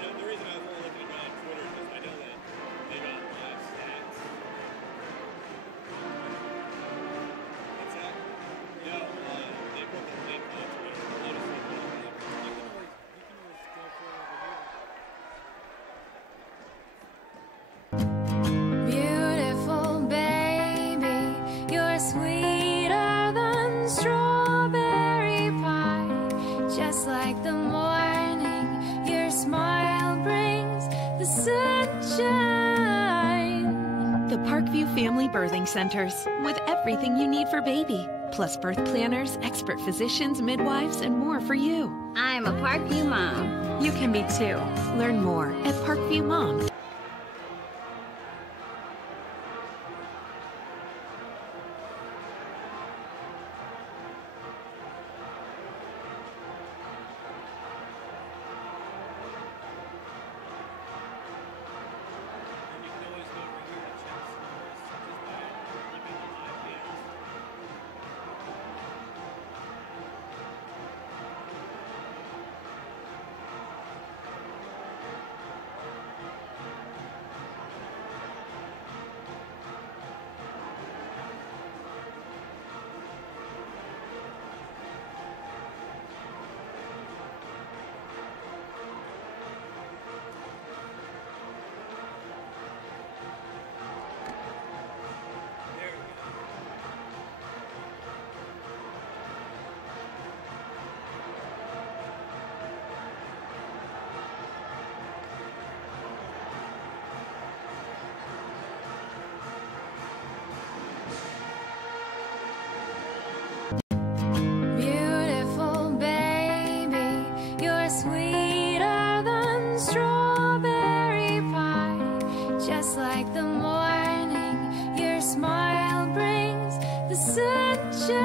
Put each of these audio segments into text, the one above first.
know the reason I was only looking at it on Twitter is because I know that they got live stats. What's that? No, they put the link on Twitter. I'll just look it up. You can always go for it over here. Beautiful baby, you're sweeter than strawberry pie. Just like the morning, your smile brings the sunshine. The Parkview Family Birthing Centers, with everything you need for baby, plus birth planners, expert physicians, midwives, and more for you. I'm a Parkview mom. You can be too. Learn more at parkviewmom.com. And you can always go over here to check scores just by looking at the live games. There we go. Beautiful baby, you're sweeter than strawberry pie. Just like the morning, your smile brings the sunshine.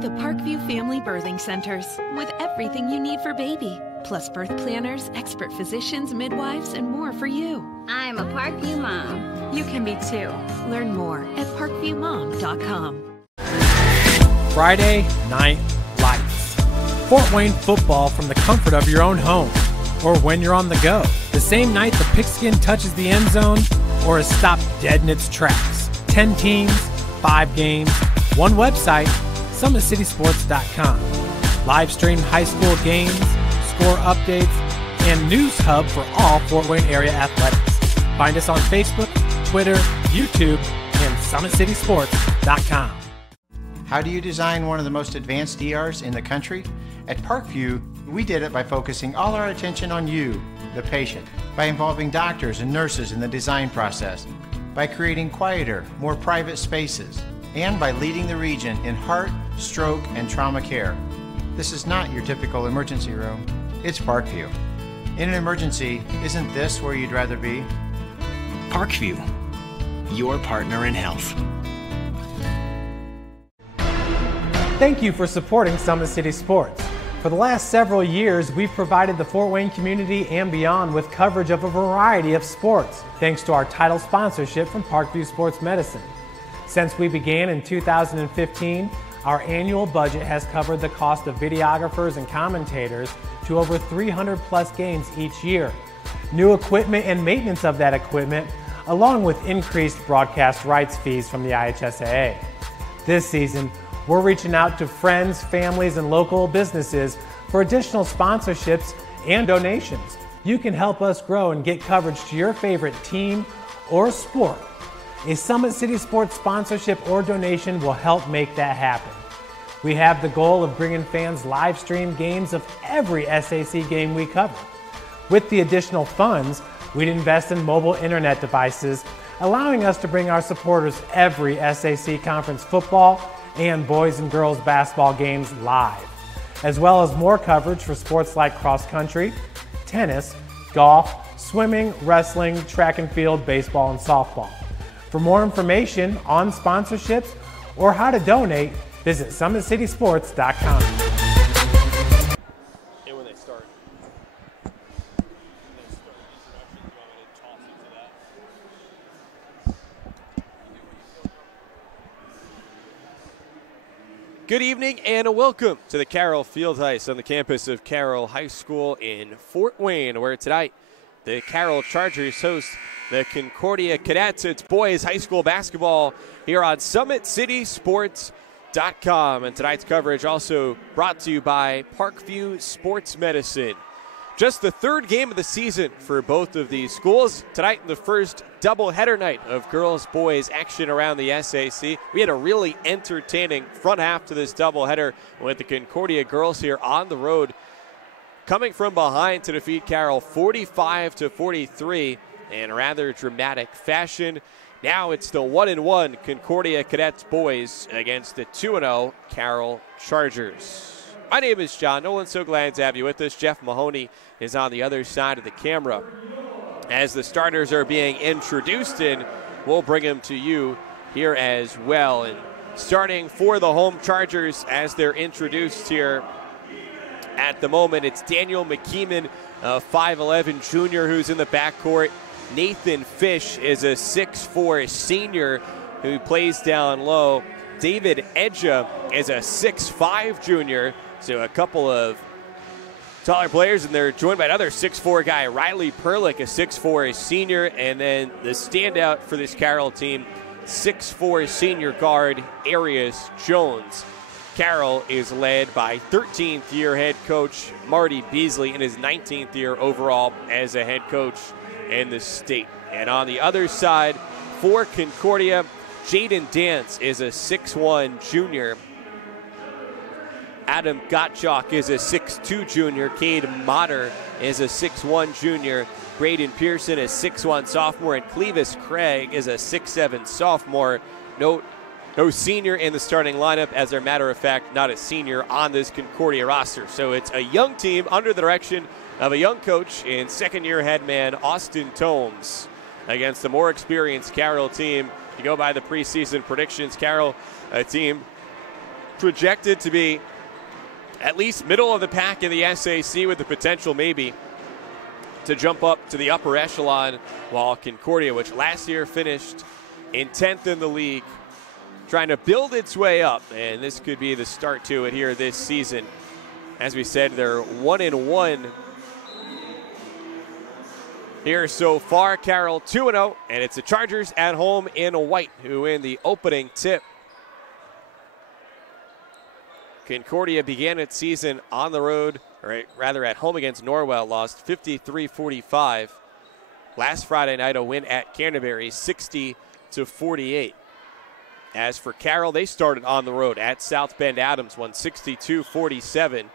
The Parkview Family Birthing Centers, with everything you need for baby, plus birth planners, expert physicians, midwives, and more for you. I'm a Parkview mom. You can be too. Learn more at parkviewmom.com. Friday Night Lights. Fort Wayne football from the comfort of your own home, or when you're on the go. The same night the pigskin touches the end zone, or is stopped dead in its tracks. 10 teams, 5 games, one website, SummitCitySports.com. Live stream high school games, score updates, and news hub for all Fort Wayne area athletics. Find us on Facebook, Twitter, YouTube, and SummitCitySports.com. How do you design one of the most advanced ERs in the country? At Parkview, we did it by focusing all our attention on you, the patient, by involving doctors and nurses in the design process, by creating quieter, more private spaces, and by leading the region in heart, stroke, and trauma care. This is not your typical emergency room. It's Parkview. In an emergency, isn't this where you'd rather be? Parkview, your partner in health. Thank you for supporting Summit City Sports. For the last several years, we've provided the Fort Wayne community and beyond with coverage of a variety of sports, thanks to our title sponsorship from Parkview Sports Medicine. Since we began in 2015, our annual budget has covered the cost of videographers and commentators to over 300 plus games each year. New equipment and maintenance of that equipment, along with increased broadcast rights fees from the IHSAA. This season, we're reaching out to friends, families, and local businesses for additional sponsorships and donations. You can help us grow and get coverage to your favorite team or sport. A Summit City Sports sponsorship or donation will help make that happen. We have the goal of bringing fans live stream games of every SAC game we cover. With the additional funds, we'd invest in mobile internet devices, allowing us to bring our supporters every SAC conference football and boys and girls basketball games live, as well as more coverage for sports like cross country, tennis, golf, swimming, wrestling, track and field, baseball, and softball. For more information on sponsorships or how to donate, visit SummitCitySports.com. And when they start Good evening and welcome to the Carroll Field Ice on the campus of Carroll High School in Fort Wayne, where tonight the Carroll Chargers host the Concordia Cadets. It's boys high school basketball here on SummitCitySports.com. And tonight's coverage also brought to you by Parkview Sports Medicine. Just the third game of the season for both of these schools. Tonight, the first doubleheader night of girls-boys action around the SAC. We had a really entertaining front half to this doubleheader with the Concordia girls here on the road, coming from behind to defeat Carroll 45-43 in rather dramatic fashion. Now it's the 1-1 Concordia Cadets boys against the 2-0 Carroll Chargers. My name is John Nolan. So glad to have you with us. Jeff Mahoney is on the other side of the camera. As the starters are being introduced, and we'll bring them to you here as well. And starting for the home Chargers as they're introduced here at the moment, it's Daniel McKeeman, a 5'11 junior who's in the backcourt. Nathan Fish is a 6'4 senior who plays down low. David Edja is a 6'5 junior. So a couple of taller players, and they're joined by another 6'4 guy, Riley Perlick, a 6'4 senior, and then the standout for this Carroll team, 6'4 senior guard, Arius Jones. Carroll is led by 13th year head coach Marty Beasley in his 19th year overall as a head coach in the state. And on the other side, for Concordia, Jaden Dance is a 6'1 junior. Adam Gottschalk is a 6'2 junior. Cade Motter is a 6'1 junior. Braden Pearson is 6'1 sophomore. And Clevis Craig is a 6'7 sophomore. No senior in the starting lineup. As a matter of fact, not a senior on this Concordia roster. So it's a young team under the direction of a young coach and second-year head man Austin Tomes against the more experienced Carroll team. You go by the preseason predictions, Carroll, a team projected to be at least middle of the pack in the SAC with the potential maybe to jump up to the upper echelon, while Concordia, which last year finished in 10th in the league, trying to build its way up, and this could be the start to it here this season. As we said, they're 1-1 here so far. Carroll 2-0, and it's the Chargers at home in white who win the opening tip. Concordia began its season on the road, or rather at home against Norwell, lost 53-45. Last Friday night, a win at Canterbury, 60-48. As for Carroll, they started on the road at South Bend Adams, won 62-47,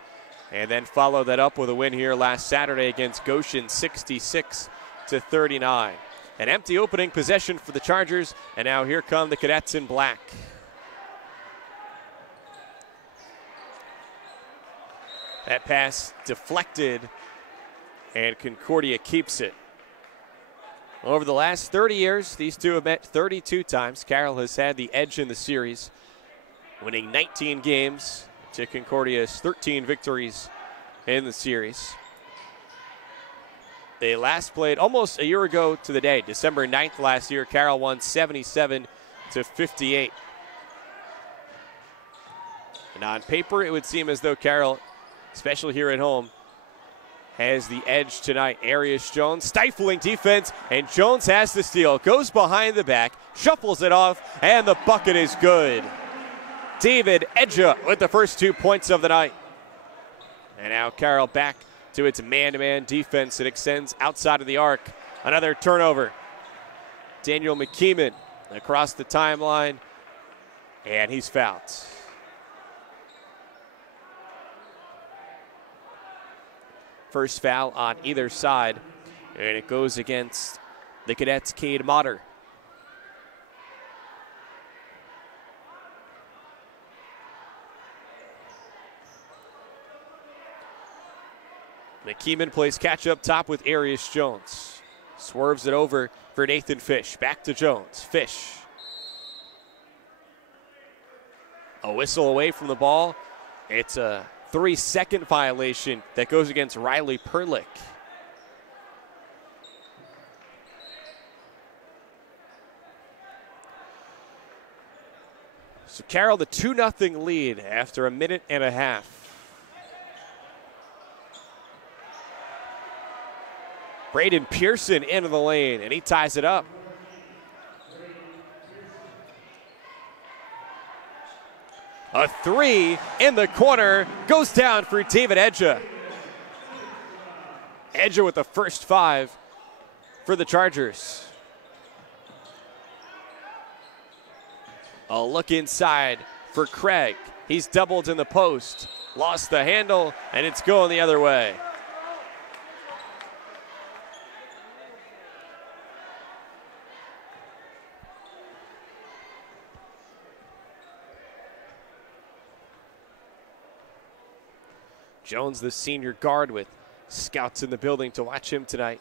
and then followed that up with a win here last Saturday against Goshen, 66-39. An empty opening possession for the Chargers, and now here come the Cadets in black. That pass deflected, and Concordia keeps it. Over the last 30 years, these two have met 32 times. Carroll has had the edge in the series, winning 19 games to Concordia's 13 victories in the series. They last played almost a year ago to the day, December 9th last year. Carroll won 77-58. And on paper, it would seem as though Carroll, especially here at home, has the edge tonight. Arius Jones, stifling defense, and Jones has the steal. Goes behind the back, shuffles it off, and the bucket is good. David Edja with the first 2 points of the night. And now Carroll back to its man-to-man defense. It extends outside of the arc. Another turnover. Daniel McKeeman across the timeline, and he's fouled. First foul on either side, and it goes against the Cadets' Cade Motter. McKeeman plays catch up top with Arius Jones. Swerves it over for Nathan Fish. Back to Jones. Fish. A whistle away from the ball. It's a 3-second violation that goes against Riley Perlick. So Carroll, the 2-0 lead after a minute and a half. Braden Pearson into the lane, and he ties it up. A three in the corner goes down for David Edja. Edja with the first 5 for the Chargers. A look inside for Craig. He's doubled in the post, lost the handle, and it's going the other way. Jones, the senior guard, with scouts in the building to watch him tonight.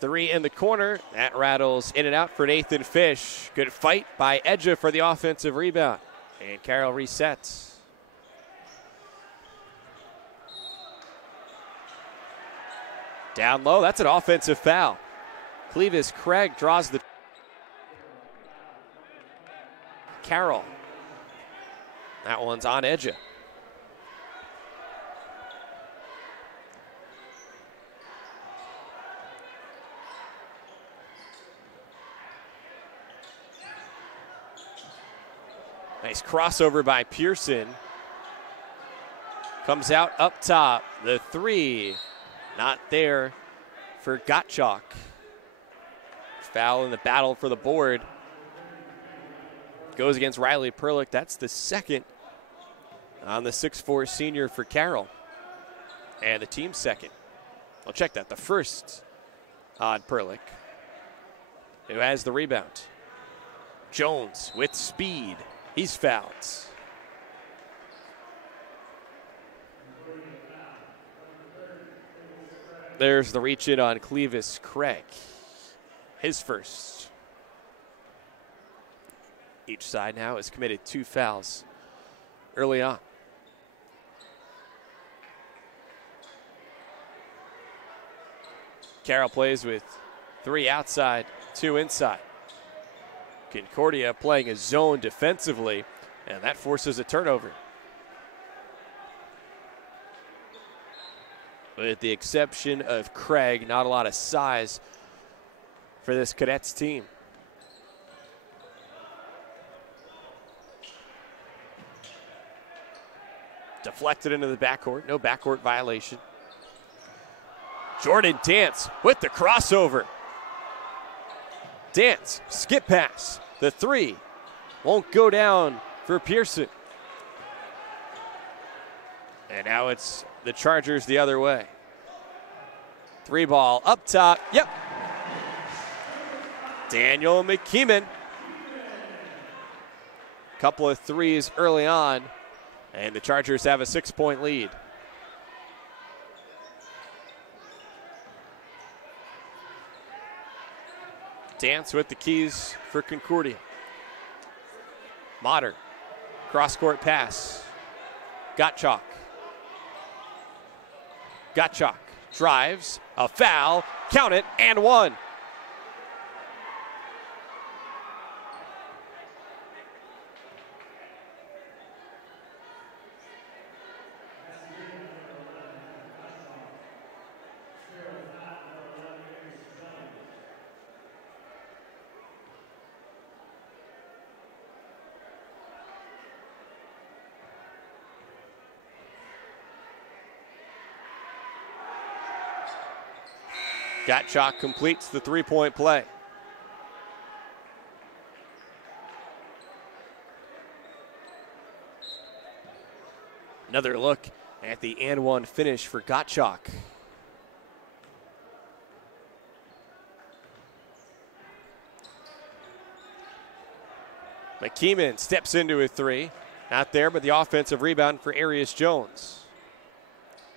3 in the corner. That rattles in and out for Nathan Fish. Good fight by Edja for the offensive rebound. And Carroll resets. Down low, that's an offensive foul. Clevis Craig draws the Carroll. That one's on Edja. Nice crossover by Pearson. Comes out up top. The 3, not there for Gottschalk. Foul in the battle for the board. Goes against Riley Perlick. That's the second on the 6'4 senior for Carroll. And the team's second. I'll check that. The first on Perlick, who has the rebound. Jones with speed. He's fouled. There's the reach in on Clevis Craig. His first. Each side now has committed 2 fouls early on. Carroll plays with 3 outside, 2 inside. Concordia playing a zone defensively, and that forces a turnover. With the exception of Craig, not a lot of size for this Cadets team. Deflected into the backcourt, no backcourt violation. Jordan Dance with the crossover. Dance, skip pass. The 3 won't go down for Pearson. And now it's the Chargers the other way. 3 ball up top. Yep. Daniel McKeeman. Couple of 3s early on, and the Chargers have a 6-point lead. Dance with the keys for Concordia. Modern. Cross-court pass. Gottschalk. Gottschalk drives. A foul. Count it, and 1. Gottschalk completes the 3-point play. Another look at the and 1 finish for Gottschalk. McKeeman steps into a 3. Not there, but the offensive rebound for Arius Jones.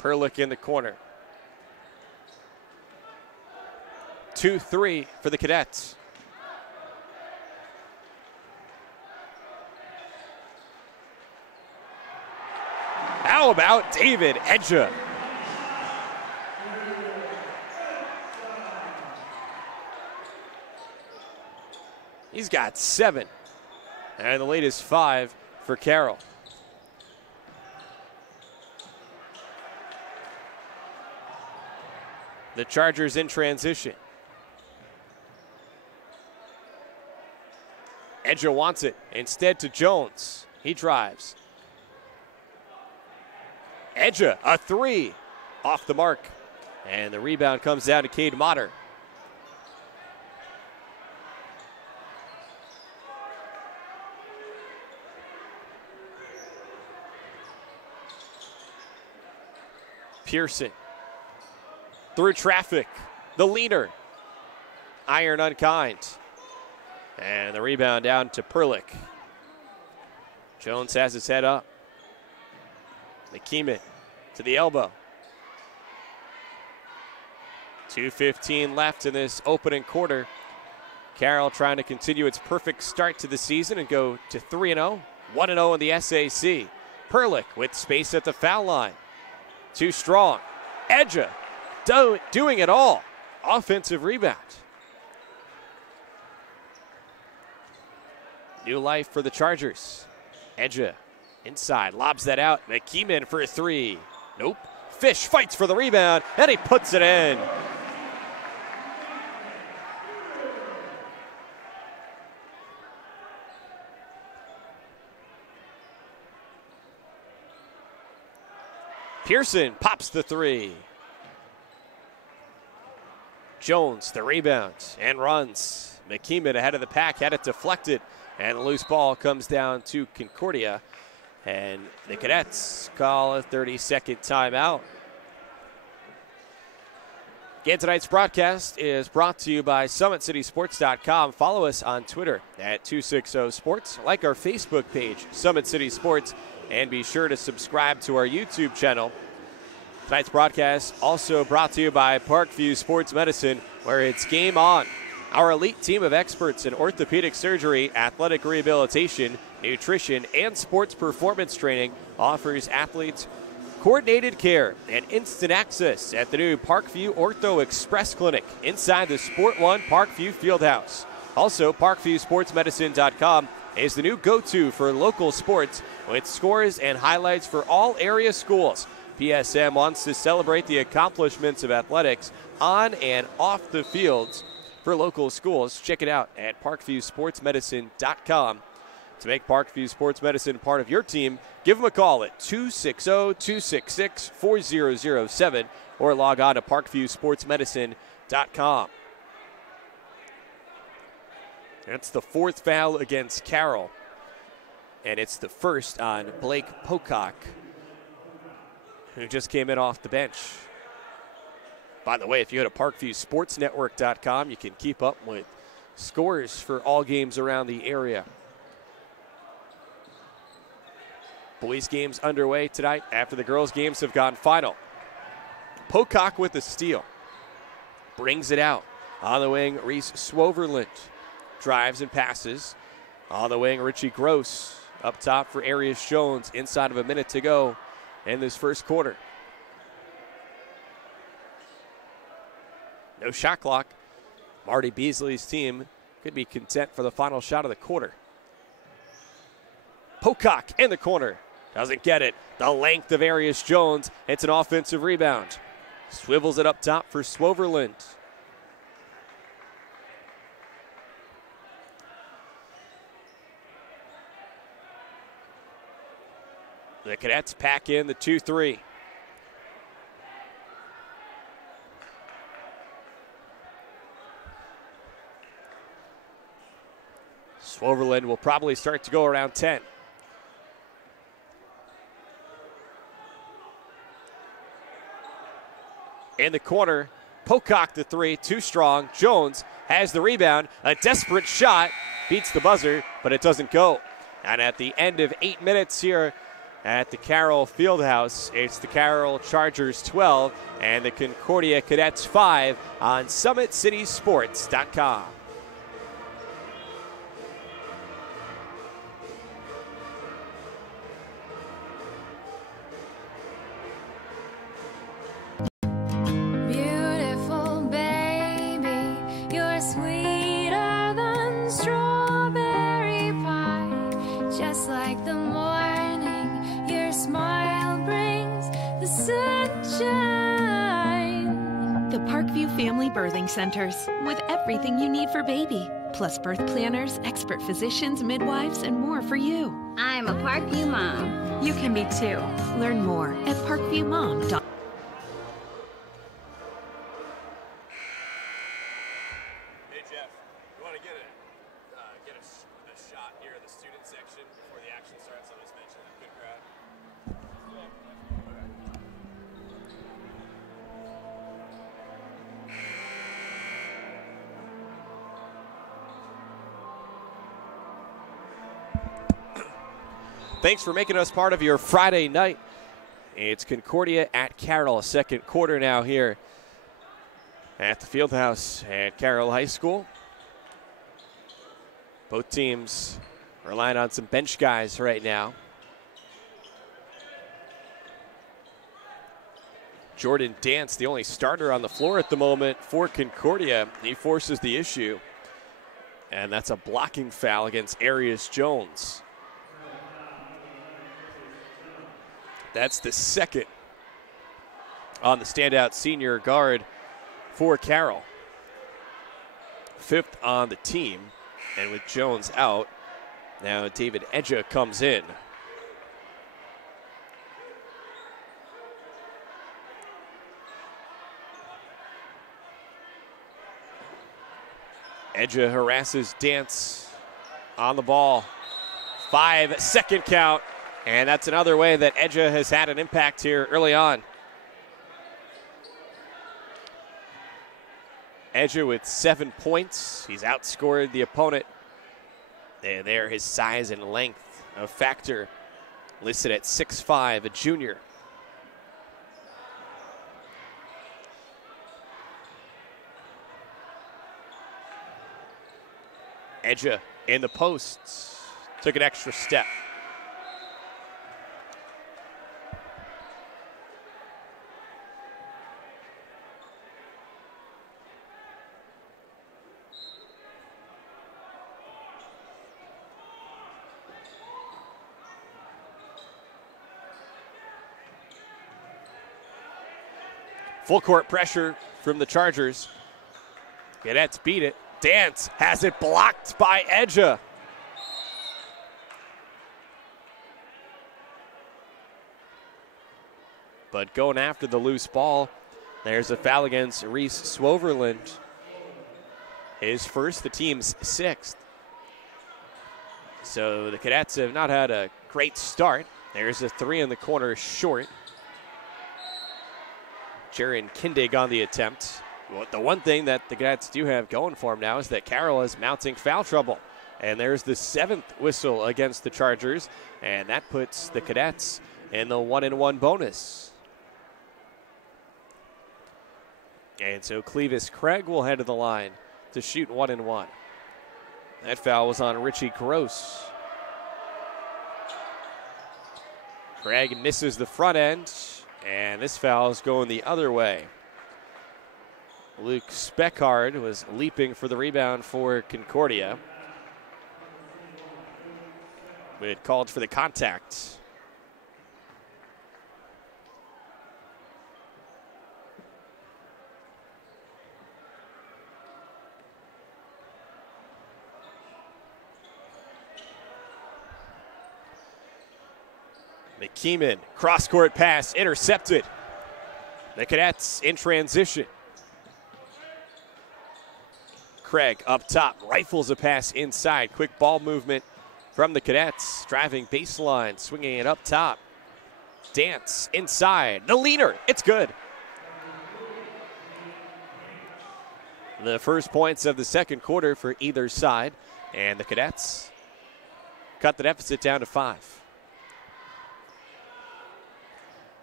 Perlick in the corner. 2-3 for the Cadets. How about David Edja? He's got 7 And the lead is 5 for Carroll. The Chargers in transition. Edja wants it. Instead to Jones. He drives. Edja, a 3. Off the mark. And the rebound comes down to Cade Motter. Pearson. Through traffic. The leader. Iron unkind. And the rebound down to Perlick. Jones has his head up. McKeeman to the elbow. 2:15 left in this opening quarter. Carroll trying to continue its perfect start to the season and go to 3-0, 1-0 in the SAC. Perlick with space at the foul line. Too strong. Edja doing it all. Offensive rebound. New life for the Chargers. Edja inside, lobs that out. McKeeman for a 3. Nope. Fish fights for the rebound, and he puts it in. Pearson pops the 3. Jones, the rebound, and runs. McKeeman ahead of the pack, had it deflected, and the loose ball comes down to Concordia. And the Cadets call a 30-second timeout. Again, tonight's broadcast is brought to you by SummitCitySports.com. Follow us on Twitter at 260sports. Like our Facebook page, Summit City Sports, and be sure to subscribe to our YouTube channel. Tonight's broadcast also brought to you by Parkview Sports Medicine, where it's game on. Our elite team of experts in orthopedic surgery, athletic rehabilitation, nutrition, and sports performance training offers athletes coordinated care and instant access at the new Parkview Ortho Express Clinic inside the Sport One Parkview Fieldhouse. Also, ParkviewSportsMedicine.com is the new go-to for local sports with scores and highlights for all area schools. PSM wants to celebrate the accomplishments of athletics on and off the fields for local schools. Check it out at ParkviewSportsMedicine.com. To make Parkview Sports Medicine part of your team, give them a call at 260-266-4007 or log on to ParkviewSportsMedicine.com. That's the 4th foul against Carroll, and it's the first on Blake Pocock, who just came in off the bench. By the way, if you go to ParkviewSportsNetwork.com, you can keep up with scores for all games around the area. Boys games underway tonight after the girls games have gone final. Pocock with the steal. Brings it out. On the wing, Reese Swoverland drives and passes. On the wing, Richie Gross up top for Arias Jones. Inside of a minute to go in this first quarter. No shot clock. Marty Beasley's team could be content for the final shot of the quarter. Pocock in the corner. Doesn't get it. The length of Arias Jones. It's an offensive rebound. Swivels it up top for Swoverland. The Cadets pack in the 2-3. Swoverland will probably start to go around 10. In the corner, Pocock the 3, too strong. Jones has the rebound. A desperate shot, beats the buzzer, but it doesn't go. And at the end of 8 minutes here at the Carroll Fieldhouse, it's the Carroll Chargers 12 and the Concordia Cadets 5 on SummitCitySports.com. Sweeter than strawberry pie, Parkview Family Birthing Centers with everything you need for baby, plus birth planners, expert physicians, midwives, and more for you. I'm a Parkview mom. You can be too. Learn more at parkviewmom.com. Hey Jeff, you want to get a shot here in the student section before the action starts on this bench? Good crowd. Thanks for making us part of your Friday night. It's Concordia at Carroll, second quarter now here at the Fieldhouse at Carroll High School. Both teams relying on some bench guys right now. Jordan Dance, the only starter on the floor at the moment for Concordia. He forces the issue, and that's a blocking foul against Arias Jones. That's the second on the standout senior guard for Carroll. Fifth on the team, and with Jones out, now David Edja comes in. Edja harasses Dance on the ball. 5-second count. And that's another way that Edja has had an impact here early on. Edja with 7 points. He's outscored the opponent. And there, his size and length, a factor, listed at 6'5", a junior. Edja in the posts, took an extra step. Full court pressure from the Chargers. Cadets beat it. Dance has it blocked by Edja. But going after the loose ball, there's a foul against Reese Swoverland. His first, the team's sixth. So the Cadets have not had a great start. There's a three in the corner short. Jaron Kindig on the attempt. Well, the one thing that the Cadets do have going for them now is that Carroll is mounting foul trouble. And there's the seventh whistle against the Chargers, and that puts the Cadets in the 1-and-1 bonus. And so Clevis Craig will head to the line to shoot 1-and-1. That foul was on Richie Gross. Craig misses the front end, and this foul is going the other way. Luke Speckard was leaping for the rebound for Concordia. It called for the contact. McKeeman, cross-court pass, intercepted. The Cadets in transition. Craig up top, rifles a pass inside. Quick ball movement from the Cadets. Driving baseline, swinging it up top. Dance inside. The leaner, it's good. The first points of the second quarter for either side. And the Cadets cut the deficit down to 5.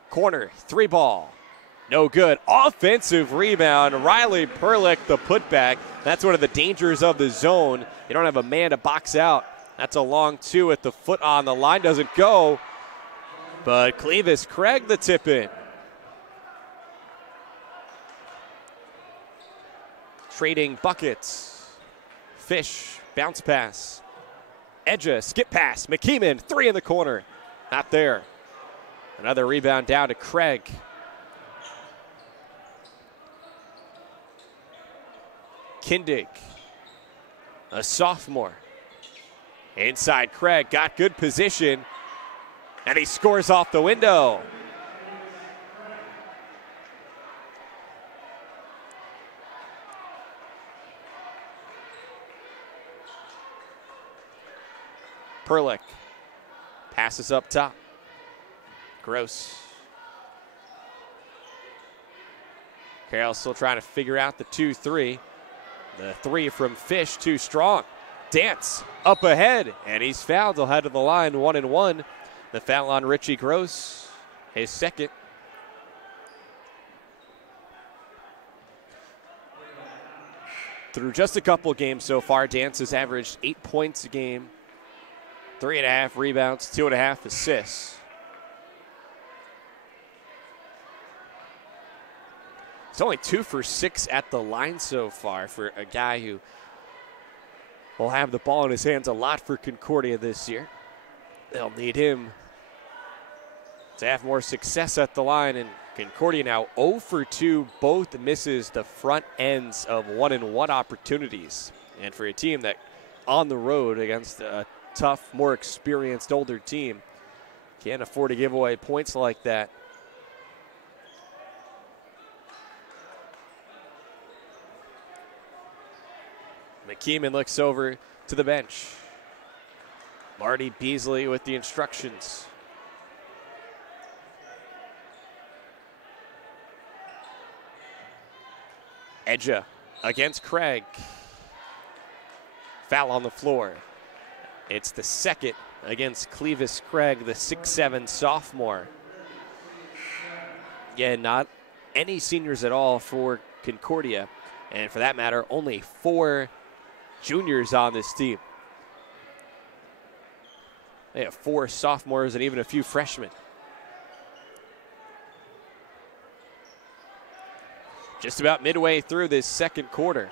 Corner, three ball. No good. Offensive rebound. Riley Perlick, the putback. That's one of the dangers of the zone. You don't have a man to box out. That's a long two at the foot on the line. Doesn't go. But Clevis Craig, the tip in. Trading buckets. Fish, bounce pass. Edja, skip pass. McKeeman, three in the corner. Not there. Another rebound down to Craig. Kindig, a sophomore. Inside Craig, got good position, and he scores off the window. Perlick passes up top. Gross. Carroll still trying to figure out the 2-3. The 3 from Fish, too strong. Dance up ahead, and he's fouled. He'll head to the line, 1-1. The foul on Richie Gross, his second. Through just a couple games so far, Dance has averaged 8 points a game, 3.5 rebounds, 2.5 assists. It's only 2 for 6 at the line so far for a guy who will have the ball in his hands a lot for Concordia this year. They'll need him to have more success at the line, and Concordia now 0 for 2, both misses the front ends of 1-and-1 opportunities. And for a team that on the road against a tough, more experienced, older team, can't afford to give away points like that. McKeeman looks over to the bench. Marty Beasley with the instructions. Edja against Craig. Foul on the floor. It's the second against Clevis Craig, the 6'7" sophomore. Yeah, not any seniors at all for Concordia. And for that matter, only 4 juniors on this team. They have 4 sophomores and even a few freshmen. Just about midway through this second quarter.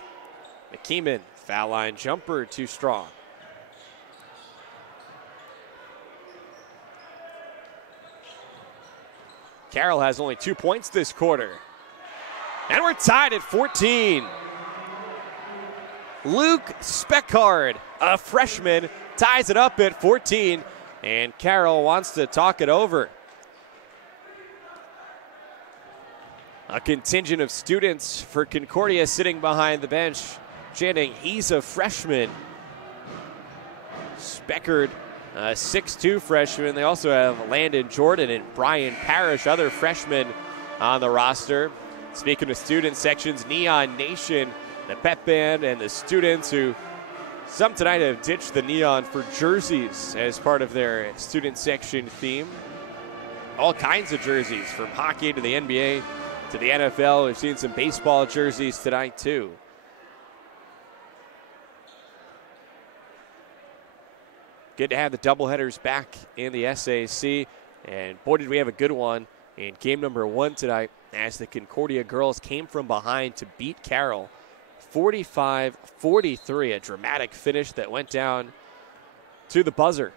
McKeeman, foul line jumper, too strong. Carroll has only 2 points this quarter. And we're tied at 14. Luke Speckard, a freshman, ties it up at 14, and Carroll wants to talk it over. A contingent of students for Concordia sitting behind the bench, chanting, he's a freshman. Speckard, a 6'2" freshman. They also have Landon Jordan and Brian Parrish, other freshmen on the roster. Speaking of student sections, Neon Nation, the pep band, and the students who some tonight have ditched the neon for jerseys as part of their student section theme. All kinds of jerseys, from hockey to the NBA to the NFL. We've seen some baseball jerseys tonight too. Good to have the doubleheaders back in the SAC, and boy did we have a good one in game number 1 tonight as the Concordia girls came from behind to beat Carroll 45-43, a dramatic finish that went down to the buzzer.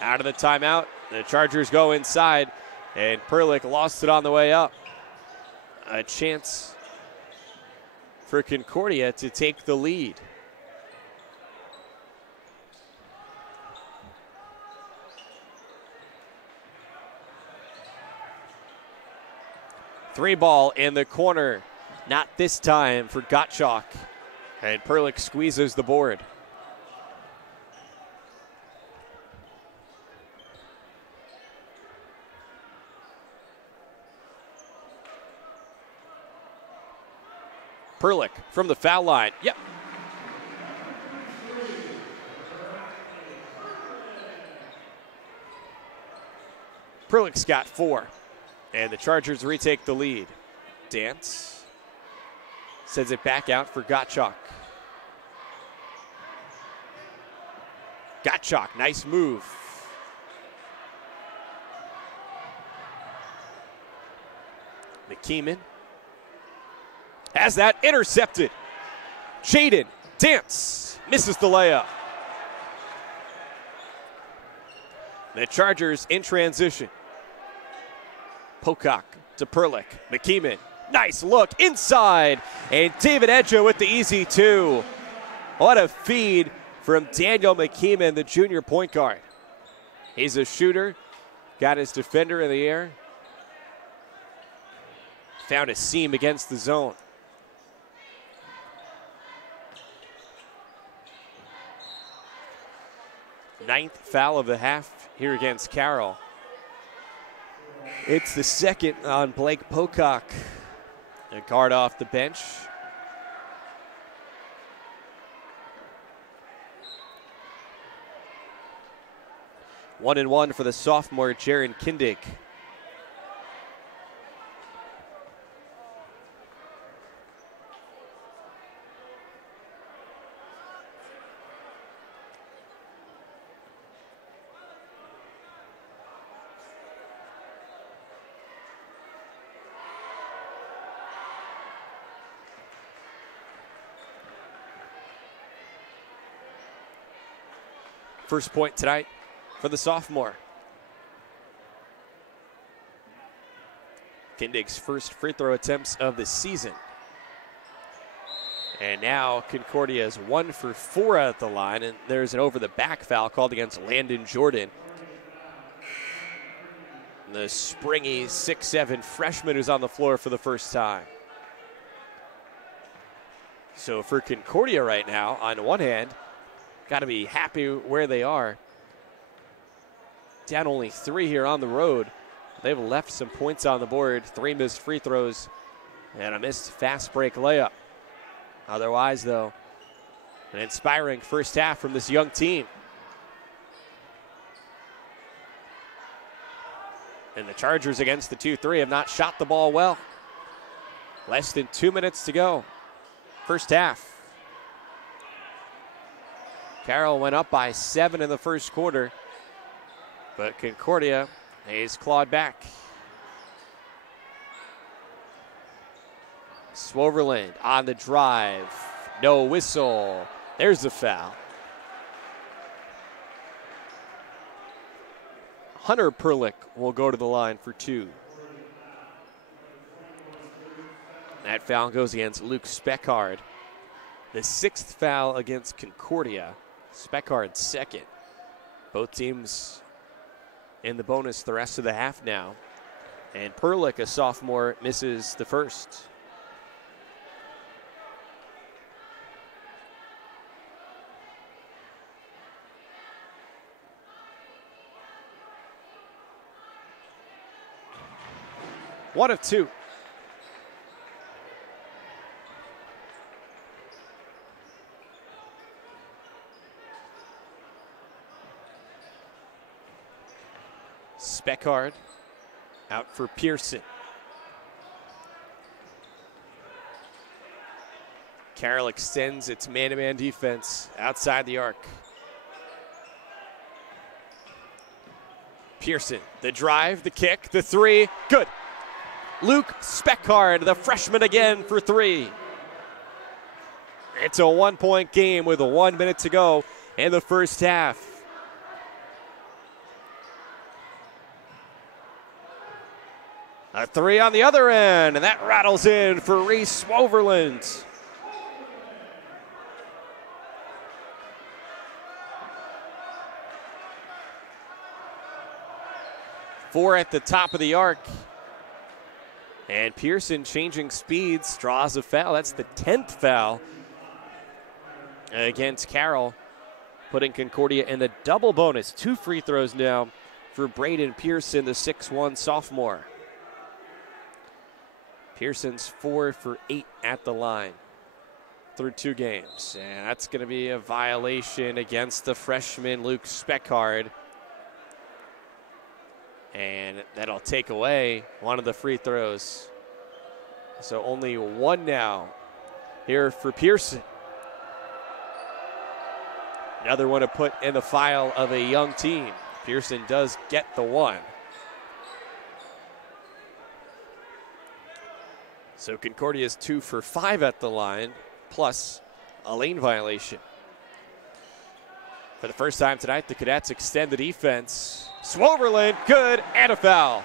Out of the timeout, the Chargers go inside, and Perlick lost it on the way up. A chance for Concordia to take the lead. Three ball in the corner. Not this time for Gottschalk. And Perlick squeezes the board. Perlick from the foul line. Yep. Perlick's got 4. And the Chargers retake the lead. Dance sends it back out for Gottschalk. Gottschalk, nice move. McKeeman has that intercepted. Jaden Dance misses the layup. The Chargers in transition. Pocock to Perlick. McKeeman, nice look inside. And David Edja with the easy 2. What a feed from Daniel McKeeman, the junior point guard. He's a shooter, got his defender in the air. Found a seam against the zone. Ninth foul of the half here against Carroll. It's the second on Blake Pocock. A guard off the bench. One and one for the sophomore Jaron Kindig. First point tonight for the sophomore. Kindig's first free throw attempts of the season. And now Concordia is 1 for 4 at the line, and there's an over-the-back foul called against Landon Jordan. The springy 6'7" freshman who's on the floor for the first time. So for Concordia right now, on one hand, got to be happy where they are. Down only 3 here on the road. They've left some points on the board. 3 missed free throws and a missed fast break layup. Otherwise, though, an inspiring first half from this young team. And the Chargers against the 2-3 have not shot the ball well. Less than 2 minutes to go. First half. Carroll went up by 7 in the first quarter, but Concordia has clawed back. Swoverland on the drive. No whistle. There's the foul. Hunter Perlick will go to the line for 2. That foul goes against Luke Speckard. The 6th foul against Concordia. Speckard second. Both teams in the bonus the rest of the half now. And Perlick, a sophomore, misses the first. One of 2. Speckard out for Pearson. Carroll extends its man-to-man defense outside the arc. Pearson, the drive, the kick, the 3, good. Luke Speckard, the freshman again for 3. It's a 1-point game with 1 minute to go in the first half. A 3 on the other end, and that rattles in for Reese Swoverland. Four at the top of the arc. And Pearson changing speeds, draws a foul. That's the 10th foul against Carroll, putting Concordia in the double bonus. 2 free throws now for Braden Pearson, the 6'1" sophomore. Pearson's 4 for 8 at the line through 2 games. And that's going to be a violation against the freshman Luke Speckard. And that'll take away one of the free throws. So only 1 now here for Pearson. Another one to put in the file of a young team. Pearson does get the 1. So Concordia's 2 for 5 at the line, plus a lane violation. For the first time tonight, the Cadets extend the defense. Swoverland, good, and a foul.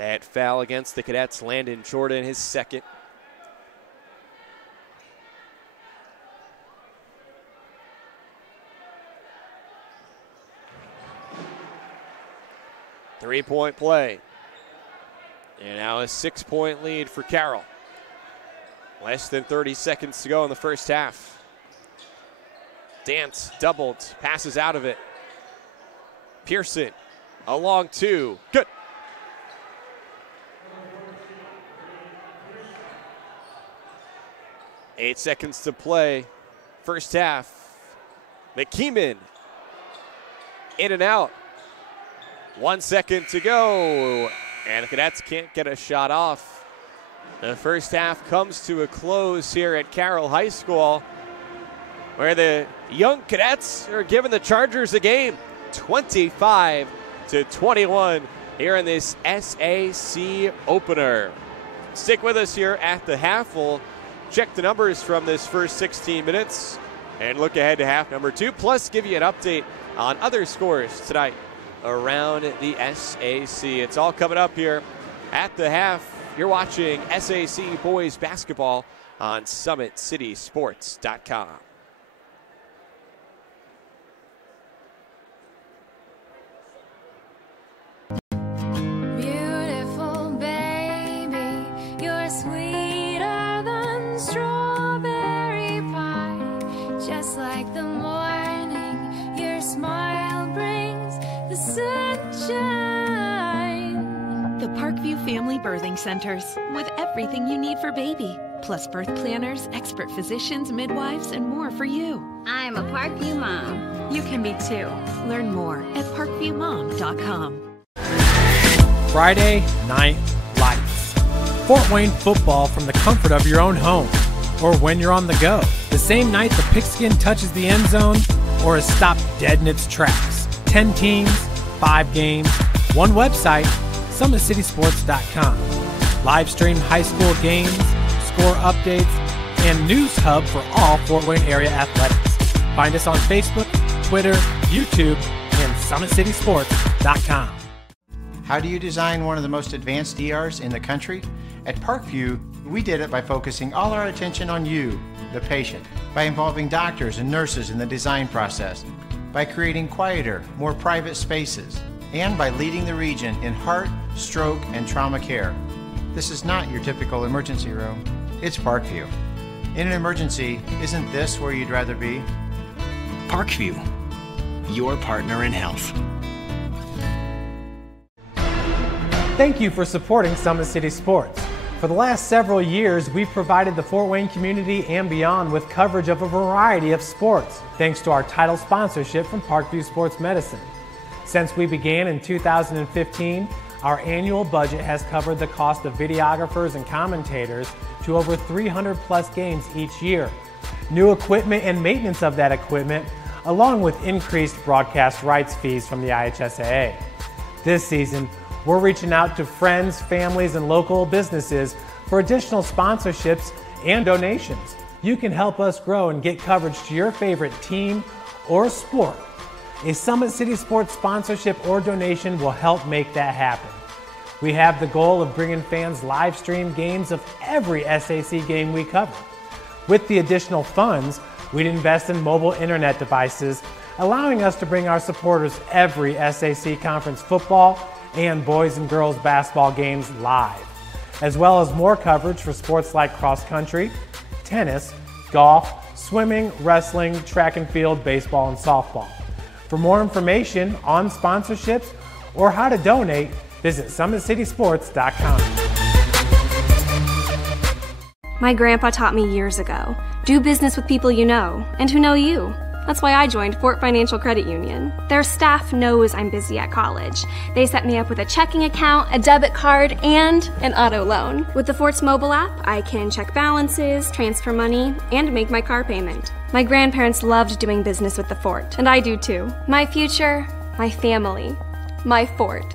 That foul against the Cadets, Landon Jordan, his second. Three-point play. And now a 6-point lead for Carroll. Less than 30 seconds to go in the first half. Dance doubled, passes out of it. Pearson, a long two, good. Eight seconds to play, first half. McKeeman, in and out. 1 second to go, and the Cadets can't get a shot off. The first half comes to a close here at Carroll High School, where the young Cadets are giving the Chargers a game, 25-21 here in this SAC opener. Stick with us here at the half. We'll check the numbers from this first 16 minutes and look ahead to half number 2, plus give you an update on other scores tonight around the SAC. It's all coming up here at the half. You're watching SAC boys basketball on SummitCitySports.com. Beautiful baby, you're sweeter than strawberry pie. Just like the morning, your smile brings the sunshine. The Parkview Family Birthing Centers, with everything you need for baby, plus birth planners, expert physicians, midwives, and more for you. I'm a Parkview mom. You can be too. Learn more at parkviewmom.com. Friday Night Lights. Fort Wayne football from the comfort of your own home, or when you're on the go. The same night the pigskin touches the end zone, or is stopped dead in its tracks. 10 teams, 5 games, one website, SummitCitySports.com. Live stream high school games, score updates, and news hub for all Fort Wayne area athletics. Find us on Facebook, Twitter, YouTube, and SummitCitySports.com. How do you design one of the most advanced ERs in the country? At Parkview, we did it by focusing all our attention on you, the patient, by involving doctors and nurses in the design process, by creating quieter, more private spaces, and by leading the region in heart, stroke, and trauma care. This is not your typical emergency room. It's Parkview. In an emergency, isn't this where you'd rather be? Parkview, your partner in health. Thank you for supporting Summit City Sports. For the last several years, we've provided the Fort Wayne community and beyond with coverage of a variety of sports, thanks to our title sponsorship from Parkview Sports Medicine. Since we began in 2015, our annual budget has covered the cost of videographers and commentators to over 300 plus games each year. New equipment and maintenance of that equipment, along with increased broadcast rights fees from the IHSAA. This season, we're reaching out to friends, families, and local businesses for additional sponsorships and donations. You can help us grow and get coverage to your favorite team or sport. A Summit City Sports sponsorship or donation will help make that happen. We have the goal of bringing fans live stream games of every SAC game we cover. With the additional funds, we'd invest in mobile internet devices, allowing us to bring our supporters every SAC conference football and boys and girls basketball games live, as well as more coverage for sports like cross country, tennis, golf, swimming, wrestling, track and field, baseball, and softball. For more information on sponsorships or how to donate, visit SummitCitySports.com. My grandpa taught me years ago, do business with people you know and who know you. That's why I joined Fort Financial Credit Union. Their staff knows I'm busy at college. They set me up with a checking account, a debit card, and an auto loan. With the Fort's mobile app, I can check balances, transfer money, and make my car payment. My grandparents loved doing business with the Fort, and I do too. My future, my family, my Fort.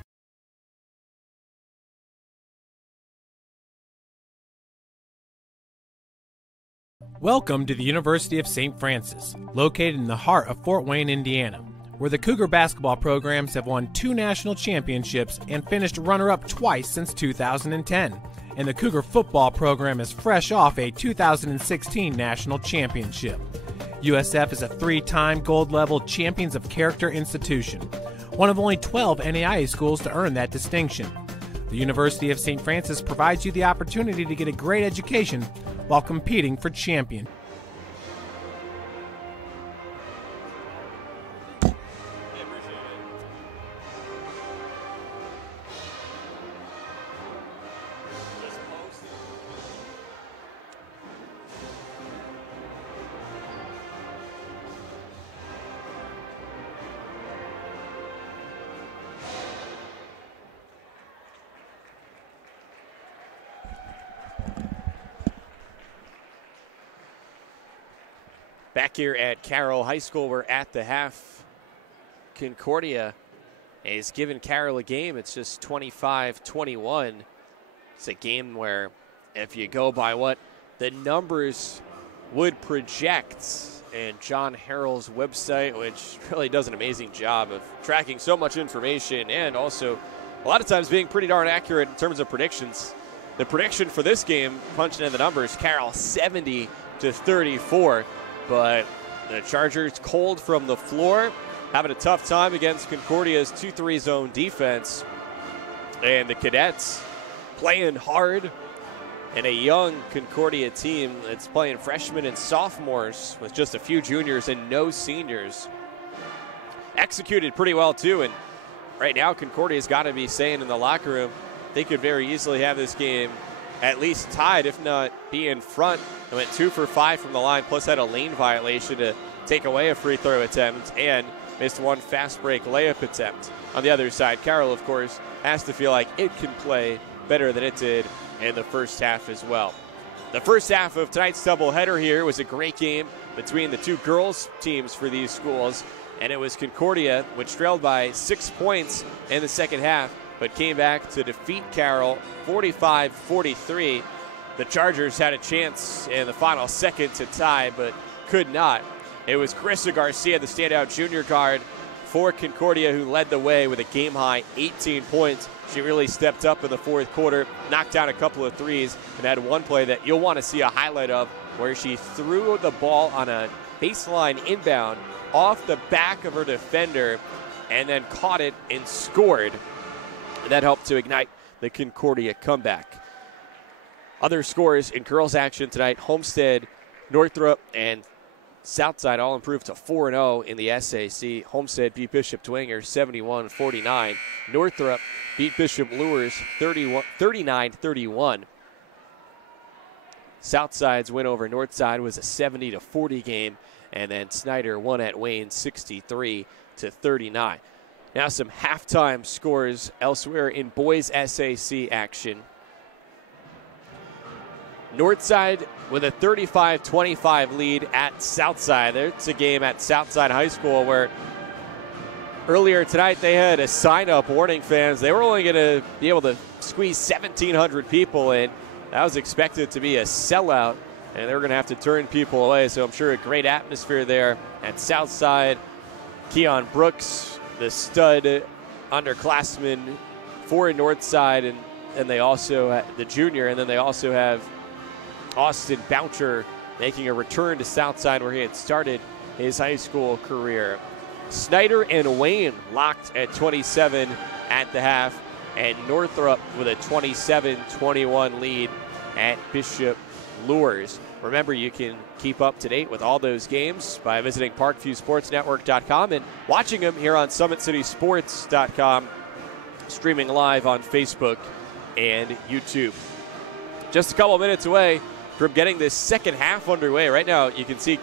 Welcome to the University of St. Francis, located in the heart of Fort Wayne, Indiana. where the Cougar basketball programs have won 2 national championships and finished runner-up twice since 2010. And the Cougar football program is fresh off a 2016 national championship. USF is a 3-time gold-level Champions of Character institution, one of only 12 NAIA schools to earn that distinction. The University of St. Francis provides you the opportunity to get a great education while competing for champion. Back here at Carroll High School, we're at the half. Concordia has given Carroll a game. It's just 25-21. It's a game where if you go by what the numbers would project, and John Harrell's website, which really does an amazing job of tracking so much information and also a lot of times being pretty darn accurate in terms of predictions. The prediction for this game, punching in the numbers, Carroll 70-34. But the Chargers cold from the floor, having a tough time against Concordia's 2-3 zone defense. And the Cadets playing hard, and a young Concordia team that's playing freshmen and sophomores with just a few juniors and no seniors. Executed pretty well too, and right now Concordia's got to be saying in the locker room they could very easily have this game at least tied, if not be in front. They went 2 for 5 from the line, plus had a lane violation to take away a free throw attempt and missed 1 fast break layup attempt. On the other side, Carroll, of course, has to feel like it can play better than it did in the first half as well. The first half of tonight's doubleheader here was a great game between the 2 girls teams for these schools, and it was Concordia, which trailed by 6 points in the second half, but came back to defeat Carroll 45-43. The Chargers had a chance in the final second to tie, but could not. It was Carissa Garcia, the standout junior guard for Concordia, who led the way with a game-high 18 points. She really stepped up in the fourth quarter, knocked down a couple of threes, and had one play that you'll want to see a highlight of, where she threw the ball on a baseline inbound off the back of her defender and then caught it and scored. That helped to ignite the Concordia comeback. Other scores in girls action tonight: Homestead, Northrop, and Southside all improved to 4-0 in the SAC. Homestead beat Bishop Dwenger 71-49. Northrop beat Bishop Lures 39-31. Southside's win over Northside was a 70-40 game, and then Snyder won at Wayne 63-39. Now some halftime scores elsewhere in boys SAC action. Northside with a 35-25 lead at Southside. It's a game at Southside High School where earlier tonight they had a sign-up warning fans. They were only going to be able to squeeze 1,700 people in. That was expected to be a sellout, and they were going to have to turn people away. So I'm sure a great atmosphere there at Southside. Keon Brooks, the stud underclassman for Northside, and they also have the junior, and then they also have Austin Boucher making a return to Southside where he had started his high school career. Snyder and Wayne locked at 27 at the half, and Northrop with a 27-21 lead at Bishop Lures. Remember, you can keep up to date with all those games by visiting ParkviewSportsNetwork.com and watching them here on SummitCitySports.com, streaming live on Facebook and YouTube. Just a couple minutes away from getting this second half underway. Right now, you can see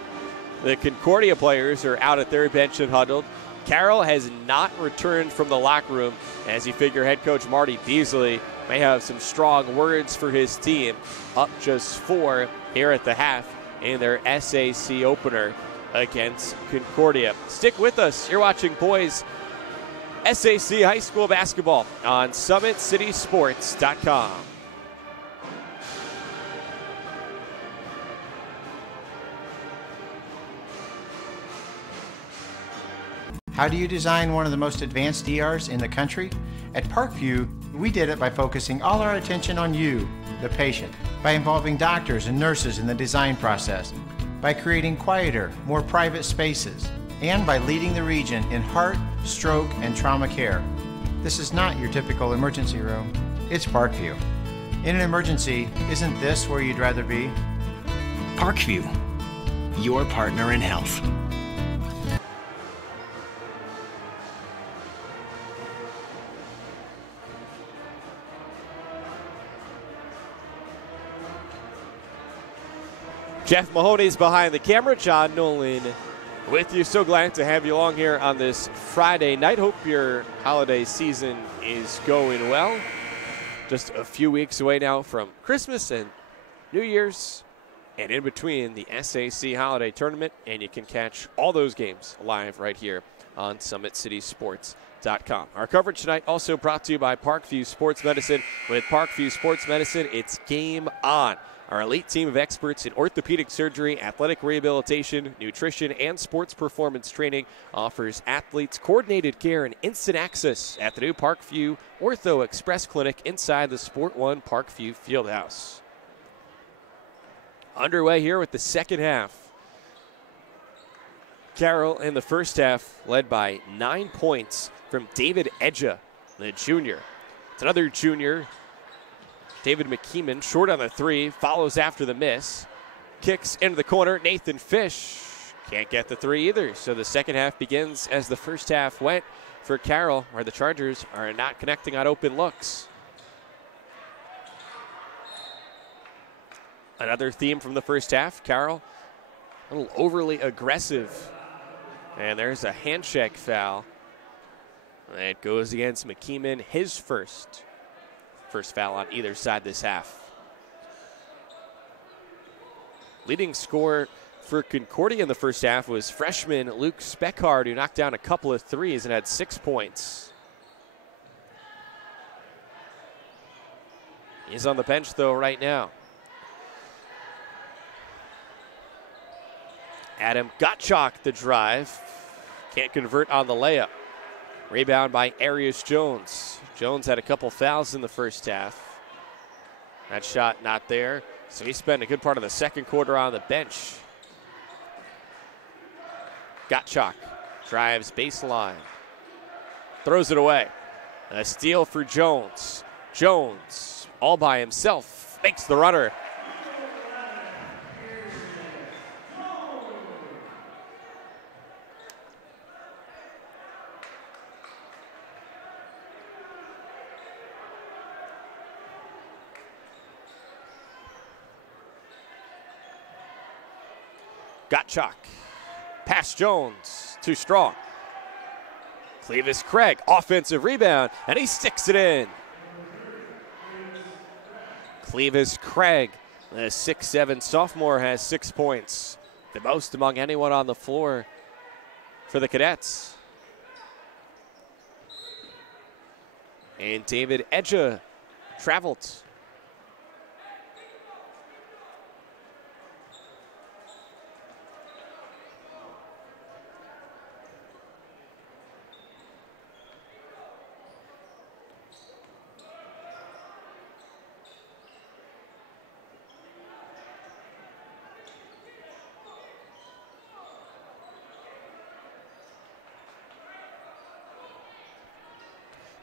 the Concordia players are out at their bench and huddled. Carroll has not returned from the locker room, as you figure head coach Marty Beasley may have some strong words for his team, up just 4 here at the half in their SAC opener against Concordia. Stick with us. You're watching boys SAC high school basketball on SummitCitySports.com. How do you design one of the most advanced ERs in the country? At Parkview, we did it by focusing all our attention on you, the patient, by involving doctors and nurses in the design process, by creating quieter, more private spaces, and by leading the region in heart, stroke, and trauma care. This is not your typical emergency room. It's Parkview. In an emergency, isn't this where you'd rather be? Parkview, your partner in health. Jeff Mahoney's behind the camera. John Nolan with you. So glad to have you along here on this Friday night. Hope your holiday season is going well. Just a few weeks away now from Christmas and New Year's, and in between the SAC holiday tournament, and you can catch all those games live right here on SummitCitySports.com. Our coverage tonight also brought to you by Parkview Sports Medicine. With Parkview Sports Medicine, it's game on. Our elite team of experts in orthopedic surgery, athletic rehabilitation, nutrition, and sports performance training offers athletes coordinated care and instant access at the new Parkview Ortho Express Clinic inside the Sport One Parkview Fieldhouse. Underway here with the second half. Carroll in the first half led by 9 points from David Edja, the junior. It's another junior, David McKeeman, short on the three, follows after the miss. Kicks into the corner. Nathan Fish can't get the three either. So the second half begins as the first half went for Carroll, where the Chargers are not connecting on open looks. Another theme from the first half. Carroll a little overly aggressive. And there's a handshake foul. It goes against McKeeman, his first foul on either side this half. Leading scorer for Concordia in the first half was freshman Luke Speckard, who knocked down a couple of threes and had 6 points. He's on the bench, though, right now. Adam Gottschalk, the drive. Can't convert on the layup. Rebound by Arius Jones. Jones had a couple fouls in the first half. That shot not there, so he spent a good part of the second quarter on the bench. Gottschalk drives baseline. Throws it away. A steal for Jones. Jones, all by himself, makes the runner. Gottschalk, pass Jones, too strong. Clevis Craig, offensive rebound, and he sticks it in. Clevis Craig, the 6'7" sophomore, has 6 points, the most among anyone on the floor for the Cadets. And David Edja traveled.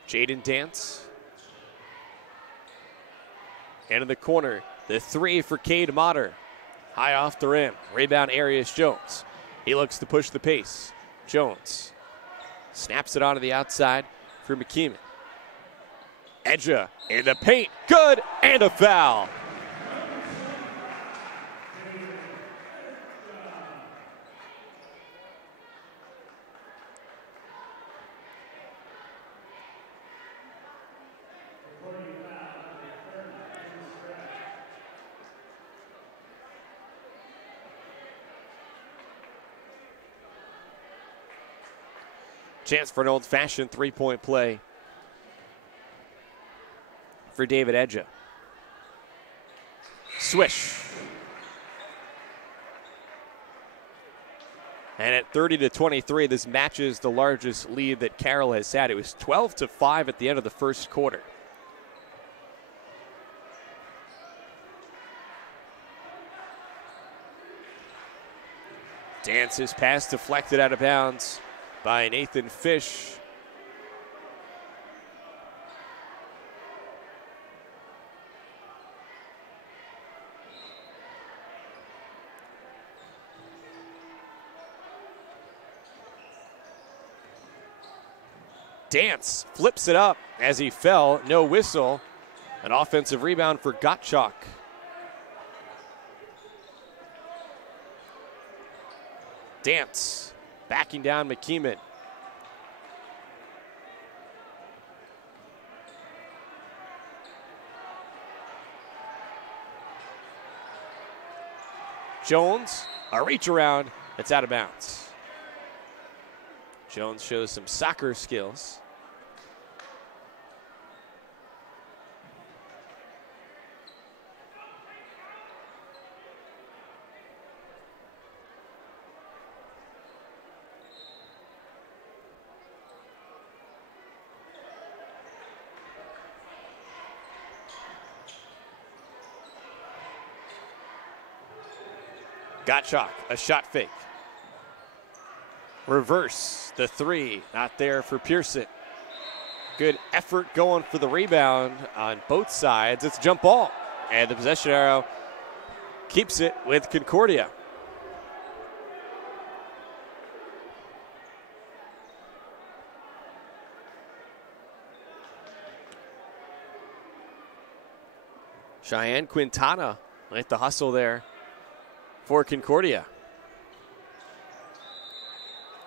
Jaden Dance. And in the corner, the three for Cade Motter. High off the rim. Rebound Arius Jones. He looks to push the pace. Jones snaps it onto the outside for McKeeman. Edja in the paint. Good, and a foul. Chance for an old-fashioned three-point play for David Edja. Swish. And at 30-23, this matches the largest lead that Carroll has had. It was 12-5 at the end of the first quarter. Dance's pass deflected out of bounds by Nathan Fish. Dance flips it up as he fell. No whistle. An offensive rebound for Gottschalk. Dance backing down McKeeman. Jones, a reach around. It's out of bounds. Jones shows some soccer skills. Gottschalk, a shot fake. Reverse, the three, not there for Pearson. Good effort going for the rebound on both sides. It's a jump ball, and the possession arrow keeps it with Concordia. Cheyenne Quintana with the hustle there for Concordia.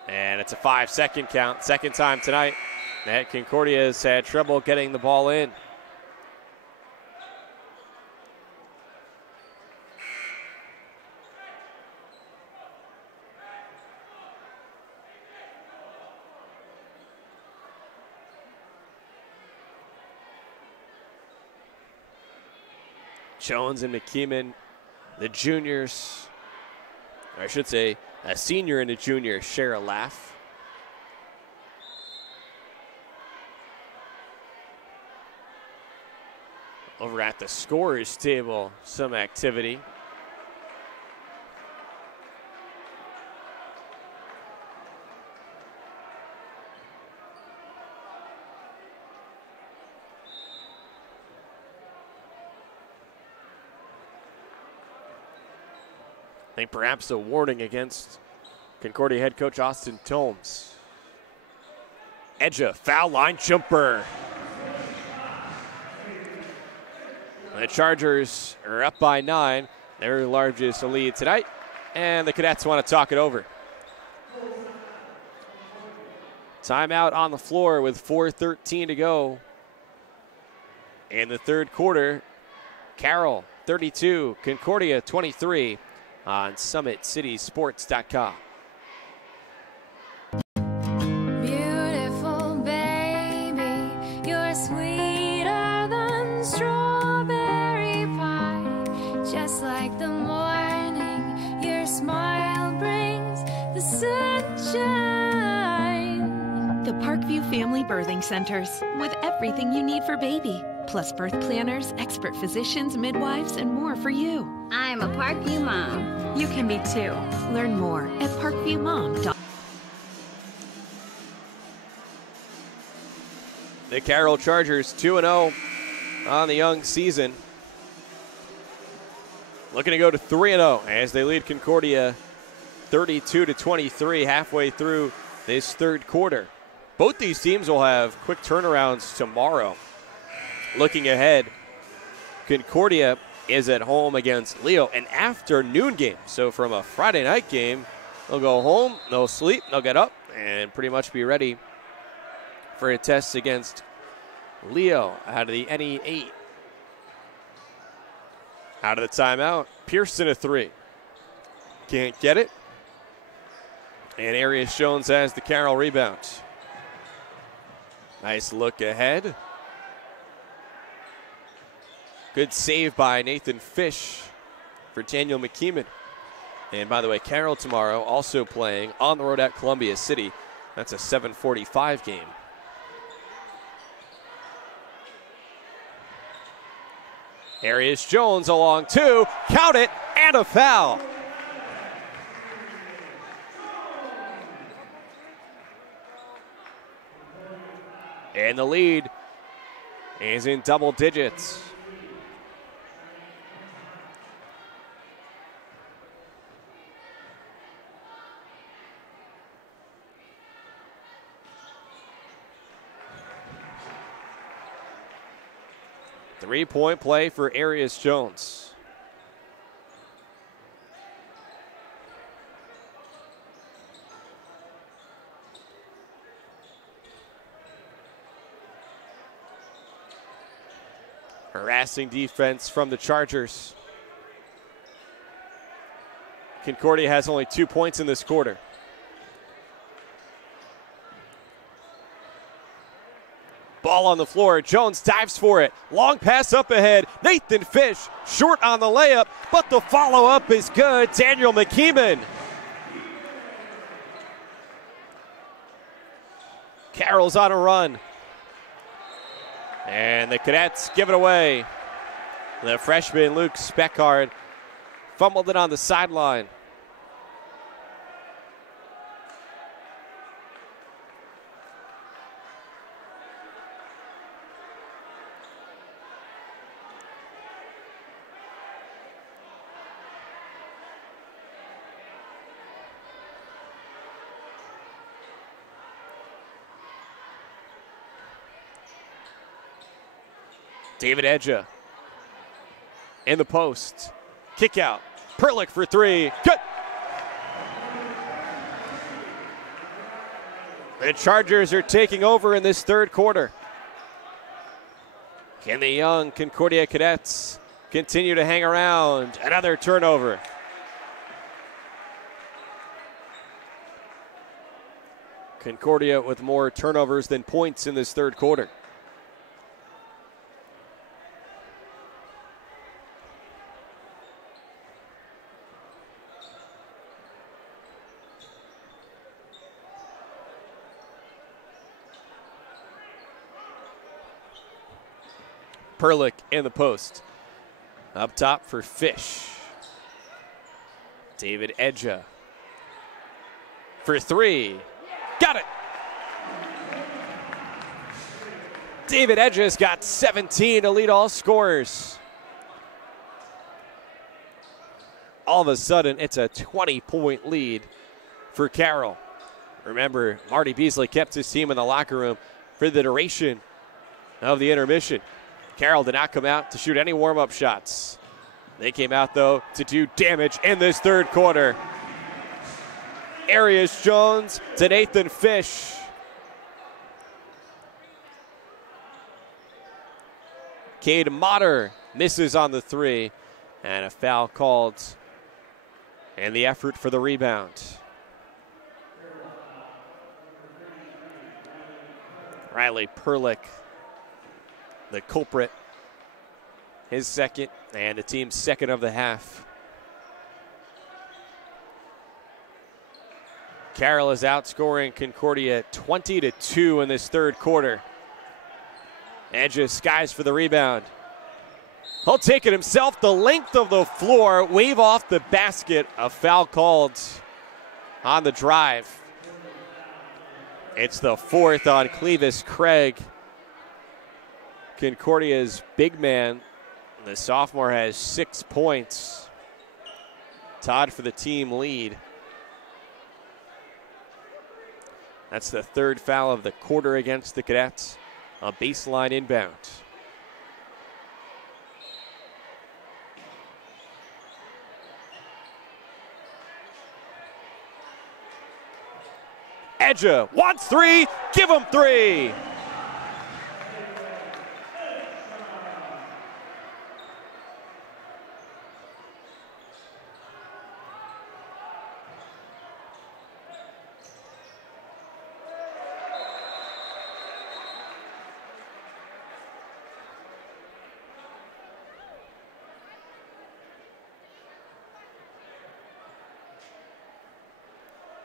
And it's a 5-second count. Second time tonight that Concordia has had trouble getting the ball in. Jones and McKeeman, the juniors, or I should say a senior and a junior, share a laugh. Over at the scorer's table, some activity. I think perhaps a warning against Concordia head coach Austin Tomes. Edge foul line jumper. The Chargers are up by 9, their largest lead tonight, and the Cadets want to talk it over. Timeout on the floor with 4:13 to go in the third quarter. Carroll 32, Concordia 23. On SummitCitySports.com. Beautiful baby, you're sweeter than strawberry pie. Just like the morning, your smile brings the sunshine. The Parkview Family Birthing Centers, with everything you need for baby, plus birth planners, expert physicians, midwives, and more for you. I'm a Parkview mom. You can be too. Learn more at parkviewmom.com. The Carroll Chargers 2-0 on the young season. Looking to go to 3-0 as they lead Concordia 32-23 halfway through this third quarter. Both these teams will have quick turnarounds tomorrow. Looking ahead, Concordia is at home against Leo, an afternoon game. So from a Friday night game, they'll go home, they'll sleep, they'll get up, and pretty much be ready for a test against Leo out of the NE8. Out of the timeout, Pearson a three. Can't get it. And Arias Jones has the Carroll rebound. Nice look ahead. Good save by Nathan Fish for Daniel McKeeman. And by the way, Carroll tomorrow also playing on the road at Columbia City. That's a 7:45 game. Arius Jones along two, count it, and a foul. And the lead is in double digits. Three-point play for Arius Jones. Harassing defense from the Chargers. Concordia has only 2 points in this quarter. Ball on the floor. Jones dives for it. Long pass up ahead. Nathan Fish short on the layup, but the follow-up is good. Daniel McKeeman. Carroll's on a run. And the Cadets give it away. The freshman Luke Speckard fumbled it on the sideline. David Edja in the post. Kick out. Perlick for three. Good. The Chargers are taking over in this third quarter. Can the young Concordia Cadets continue to hang around? Another turnover. Concordia with more turnovers than points in this third quarter. Perlick in the post. Up top for Fish. David Edja for three. Got it. David Edja's got 17 to lead all scorers. All of a sudden, it's a 20-point lead for Carroll. Remember, Marty Beasley kept his team in the locker room for the duration of the intermission. Carroll did not come out to shoot any warm-up shots. They came out, though, to do damage in this third quarter. Arius Jones to Nathan Fish. Cade Motter misses on the three, and a foul called and the effort for the rebound. Riley Perlick, the culprit, his second, and the team's second of the half. Carroll is outscoring Concordia 20-2 in this third quarter. Edges skies for the rebound. He'll take it himself, the length of the floor, wave off the basket. A foul called on the drive. It's the fourth on Clevis Craig. Concordia's big man, the sophomore, has 6 points. Tied for the team lead. That's the third foul of the quarter against the Cadets. A baseline inbound. Edja wants three, give him three.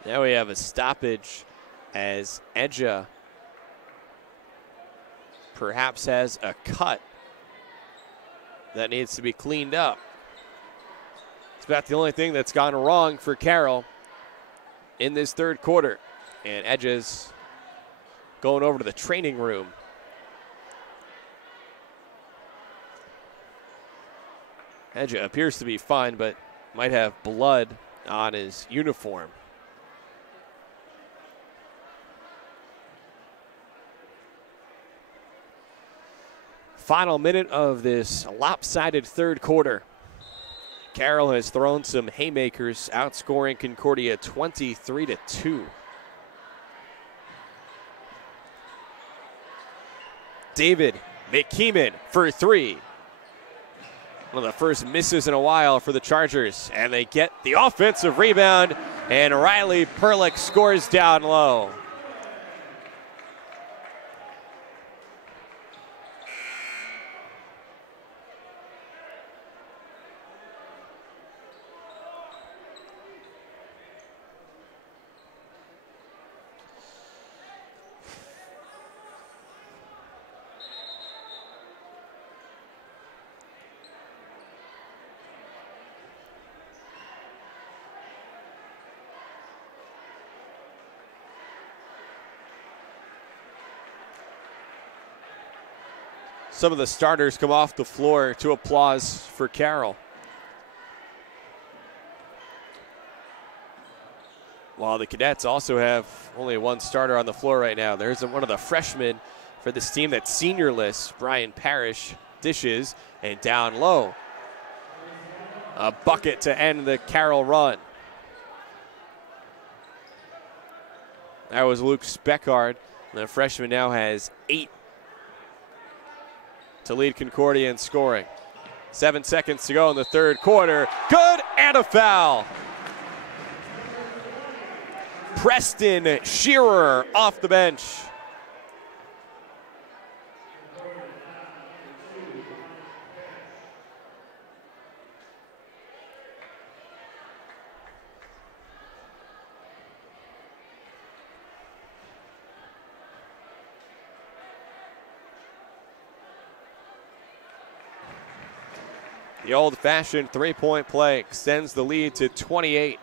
Now we have a stoppage as Edja perhaps has a cut that needs to be cleaned up. It's about the only thing that's gone wrong for Carroll in this third quarter. And Edja's going over to the training room. Edja appears to be fine, but might have blood on his uniform. Final minute of this lopsided third quarter. Carroll has thrown some haymakers, outscoring Concordia 23-2. David McKeeman for three. One of the first misses in a while for the Chargers, and they get the offensive rebound, and Riley Perlick scores down low. Some of the starters come off the floor to applause for Carroll. While the Cadets also have only one starter on the floor right now. There's one of the freshmen for this team that's seniorless, Brian Parrish, dishes, and down low. A bucket to end the Carroll run. That was Luke Speckard. The freshman now has 8 to lead Concordia in scoring. 7 seconds to go in the third quarter. Good, and a foul. Preston Shearer off the bench. The old-fashioned three-point play extends the lead to 28.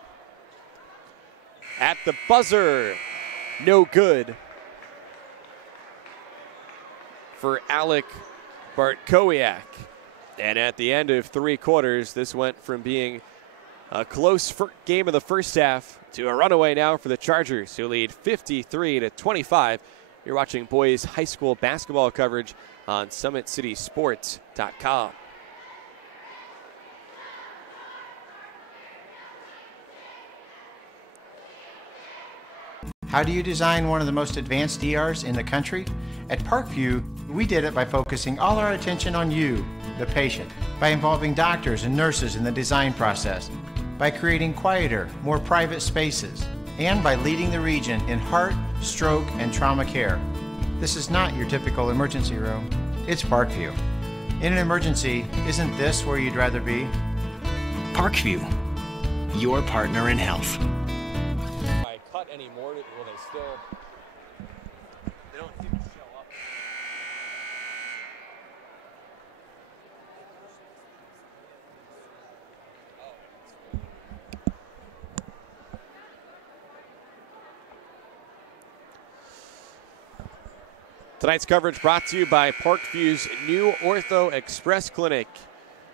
At the buzzer, no good for Alec Bartkowiak. And at the end of 3 quarters, this went from being a close game of the first half to a runaway now for the Chargers, who lead 53-25. You're watching boys high school basketball coverage on SummitCitySports.com. How do you design one of the most advanced ERs in the country? At Parkview, we did it by focusing all our attention on you, the patient, by involving doctors and nurses in the design process, by creating quieter, more private spaces, and by leading the region in heart, stroke, and trauma care. This is not your typical emergency room. It's Parkview. In an emergency, isn't this where you'd rather be? Parkview, your partner in health. I cut anymore, will they still? They don't seem to show up. Tonight's coverage brought to you by Parkview's new Ortho Express Clinic.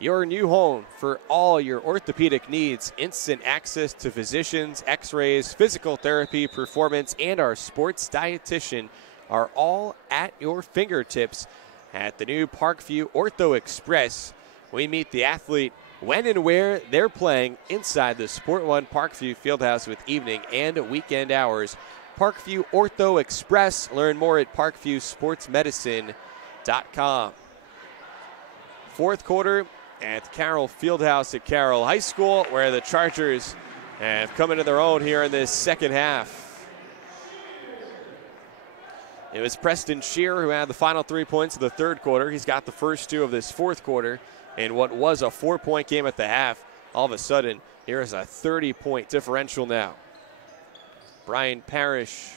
Your new home for all your orthopedic needs. Instant access to physicians, x-rays, physical therapy, performance, and our sports dietitian are all at your fingertips at the new Parkview Ortho Express. We meet the athlete when and where they're playing inside the Sport One Parkview Fieldhouse with evening and weekend hours. Parkview Ortho Express. Learn more at parkviewsportsmedicine.com. Fourth quarter at Carroll Fieldhouse at Carroll High School, where the Chargers have come into their own here in this second half. It was Preston Shearer who had the final 3 points of the third quarter. He's got the first 2 of this fourth quarter in what was a 4-point game at the half. All of a sudden, here is a 30-point differential now. Brian Parrish,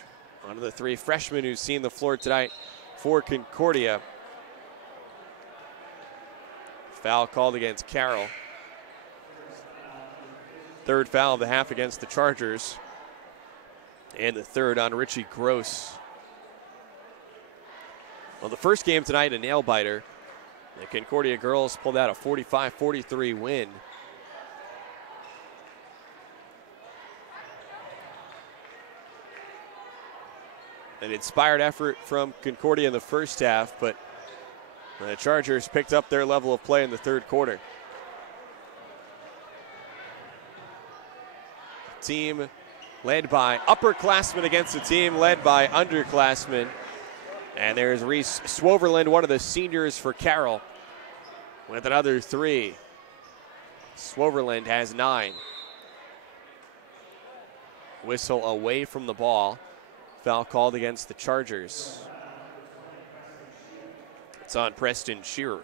one of the 3 freshmen who's seen the floor tonight for Concordia. Foul called against Carroll. 3rd foul of the half against the Chargers. And the 3rd on Richie Gross. Well, the first game tonight, a nail-biter. The Concordia girls pulled out a 45-43 win. An inspired effort from Concordia in the first half, but the Chargers picked up their level of play in the 3rd quarter. Team led by upperclassmen against a team led by underclassmen. And there's Reese Swoverland, one of the seniors for Carroll, with another 3. Swoverland has 9. Whistle away from the ball. Foul called against the Chargers. It's on Preston Shearer.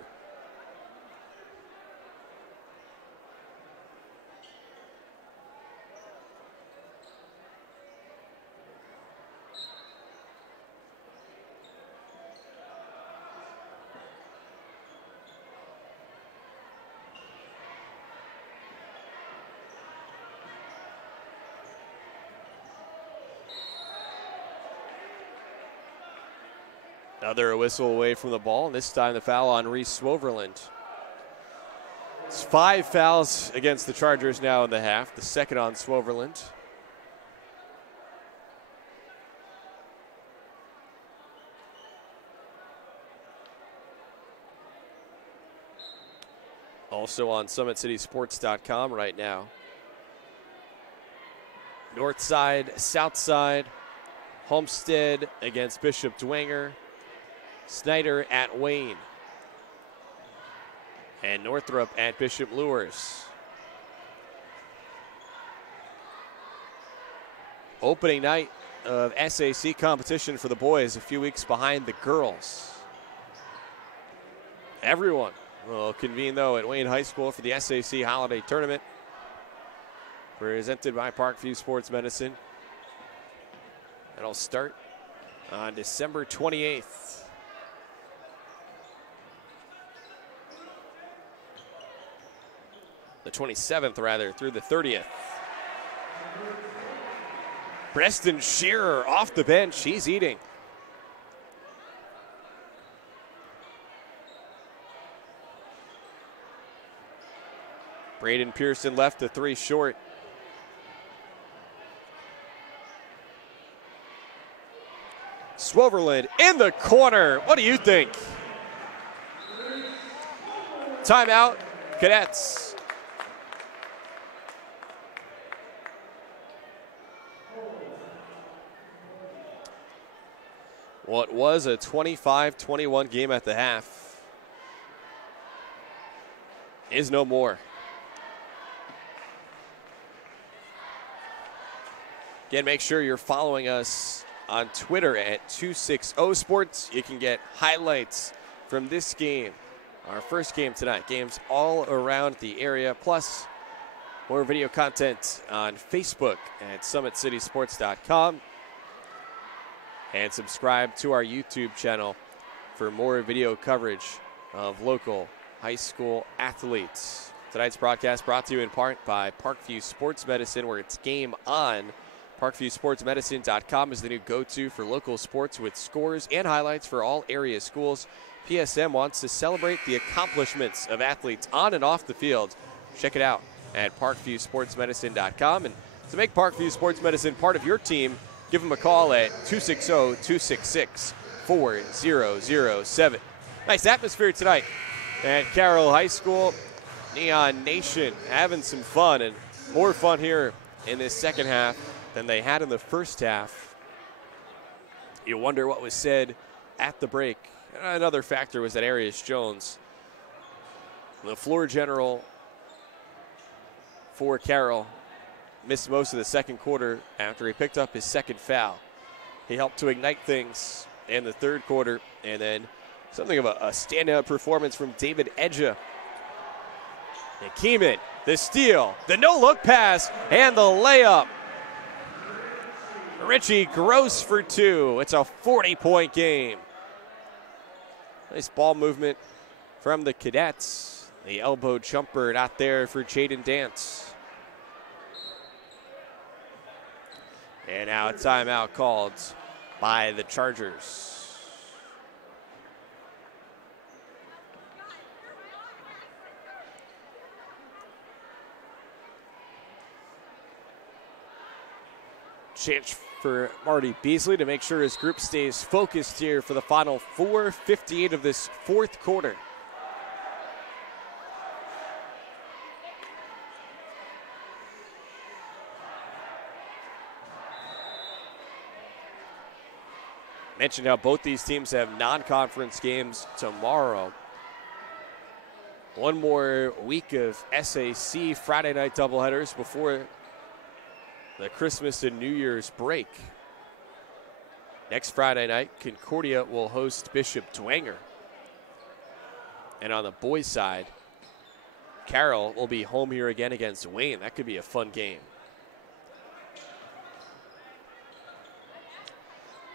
Another whistle away from the ball, and this time the foul on Reese Swoverland. It's 5 fouls against the Chargers now in the half, the 2nd on Swoverland. Also on SummitCitySports.com right now. North side, south side, Homestead against Bishop Dwenger. Snyder at Wayne. And Northrop at Bishop Lures. Opening night of SAC competition for the boys, a few weeks behind the girls. Everyone will convene, though, at Wayne High School for the SAC Holiday Tournament, presented by Parkview Sports Medicine. That'll start on December 28th. The 27th, rather, through the 30th. Preston Shearer off the bench. He's eating. Braden Pearson left the 3 short. Swoverland in the corner. What do you think? Timeout, Cadets. What was a 25-21 game at the half is no more. Again, make sure you're following us on Twitter at 260sports. You can get highlights from this game, our first game tonight, games all around the area, plus more video content on Facebook at SummitCitySports.com. And subscribe to our YouTube channel for more video coverage of local high school athletes. Tonight's broadcast brought to you in part by Parkview Sports Medicine, where it's game on. ParkviewSportsMedicine.com is the new go-to for local sports with scores and highlights for all area schools. PSM wants to celebrate the accomplishments of athletes on and off the field. Check it out at ParkviewSportsMedicine.com. And to make Parkview Sports Medicine part of your team, give them a call at 260-266-4007. Nice atmosphere tonight at Carroll High School. Neon Nation having some fun, and more fun here in this second half than they had in the first half. You wonder what was said at the break. Another factor was that Arius Jones, the floor general for Carroll, missed most of the second quarter after he picked up his 2nd foul. He helped to ignite things in the 3rd quarter, and then something of a standout performance from David Edja. And Keeman, the steal, the no-look pass, and the layup. Richie Gross for 2. It's a 40-point game. Nice ball movement from the Cadets. The elbow jumper not there for Jaden Dance. And now a timeout called by the Chargers. Chance for Marty Beasley to make sure his group stays focused here for the final 4:58 of this fourth quarter. Mentioned how both these teams have non-conference games tomorrow. One more week of SAC Friday night doubleheaders before the Christmas and New Year's break. Next Friday night, Concordia will host Bishop Dwenger. And on the boys' side, Carroll will be home here again against Wayne. That could be a fun game.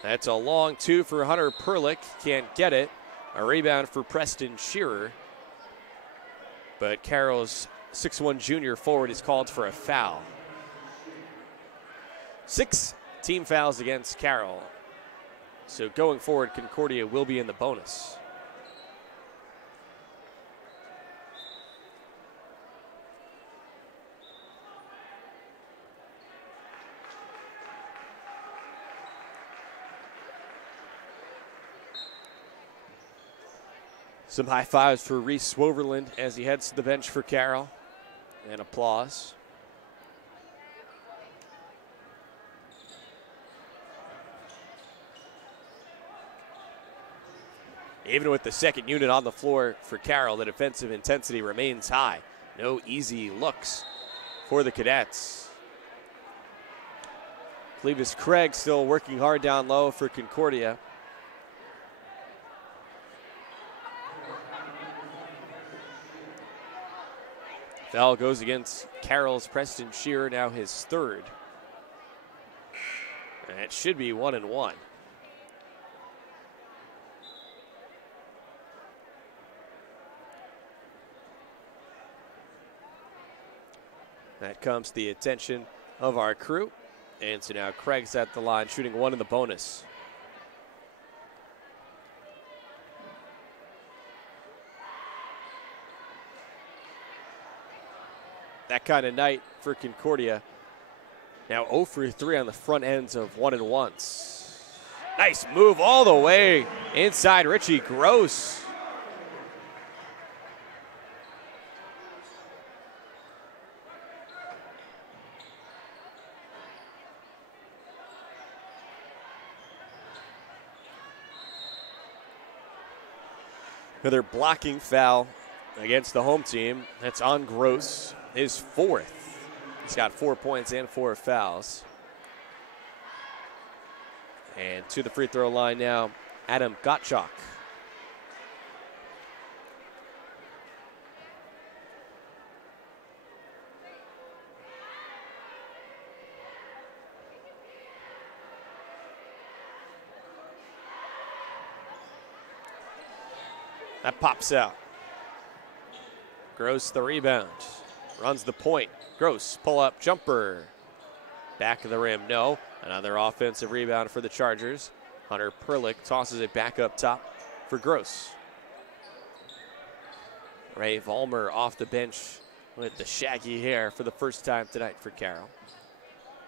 That's a long 2 for Hunter Perlick. Can't get it. A rebound for Preston Shearer. But Carroll's 6'1 junior forward is called for a foul. 6 team fouls against Carroll. So going forward, Concordia will be in the bonus. Some high fives for Reese Swoverland as he heads to the bench for Carroll. And applause. Even with the second unit on the floor for Carroll, the defensive intensity remains high. No easy looks for the Cadets. Clevis Craig still working hard down low for Concordia. Foul goes against Carroll's Preston Shearer, now his third. And it should be 1-1. That comes to the attention of our crew. And so now Craig's at the line, shooting 1 in the bonus. That kind of night for Concordia. Now 0 for 3 on the front ends of 1-and-1s. Nice move all the way inside Richie Gross. Another blocking foul against the home team. That's on Gross, his 4th. He's got 4 points and 4 fouls. And to the free throw line now, Adam Gottschalk. That pops out. Gross the rebound. Runs the point. Gross pull-up jumper. Back of the rim, no. Another offensive rebound for the Chargers. Hunter Perlick tosses it back up top for Gross. Ray Vollmer off the bench with the shaggy hair for the first time tonight for Carroll.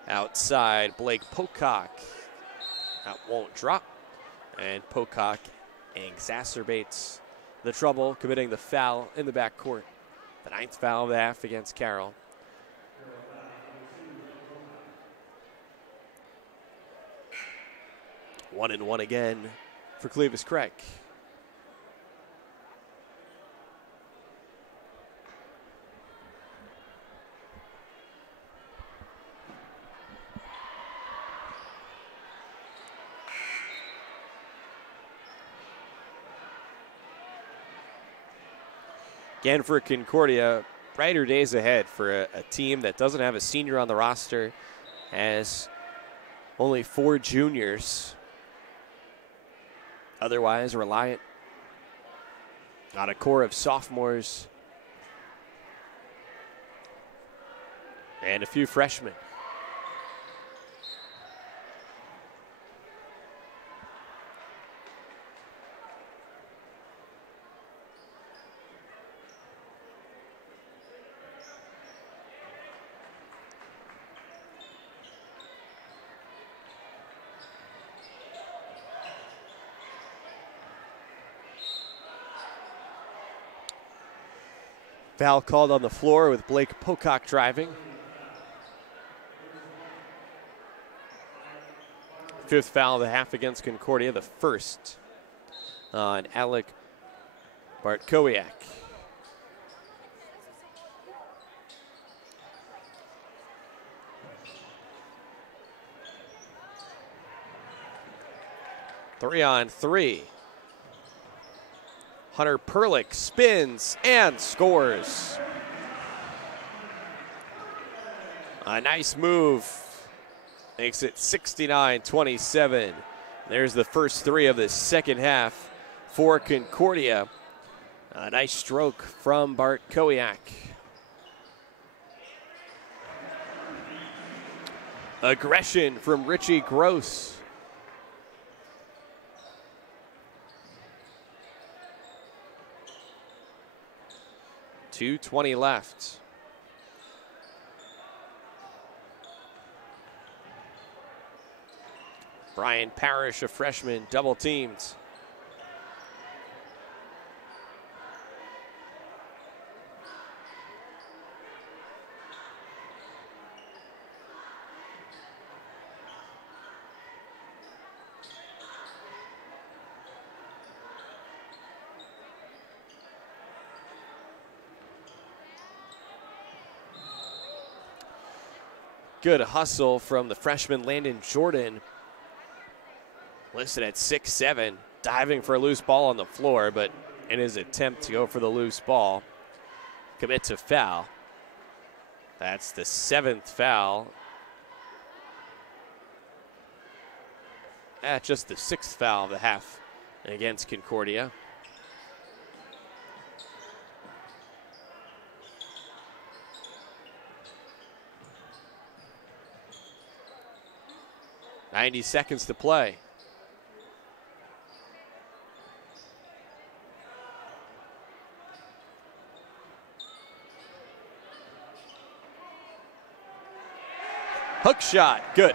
Outside, Blake Pocock. That won't drop. And Pocock exacerbates the trouble, committing the foul in the backcourt. The 9th foul of the half against Carroll. One and one again for Clevis Craig. Again for Concordia, brighter days ahead for a team that doesn't have a senior on the roster, as only 4 juniors. Otherwise reliant on a core of sophomores and a few freshmen. Foul called on the floor with Blake Pocock driving. 5th foul of the half against Concordia, the first on Alec Bartkowiak. Three on three. Hunter Perlick spins and scores. A nice move. Makes it 69-27. There's the first 3 of the second half for Concordia. A nice stroke from Bartkowiak. Aggression from Richie Gross. 2:20 left. Brian Parrish, a freshman, double teamed. Good hustle from the freshman Landon Jordan. Listed at 6'7", diving for a loose ball on the floor, but in his attempt to go for the loose ball, commits a foul. That's the 7th foul. Just the 6th foul of the half against Concordia. .90 seconds to play. Hook shot, good.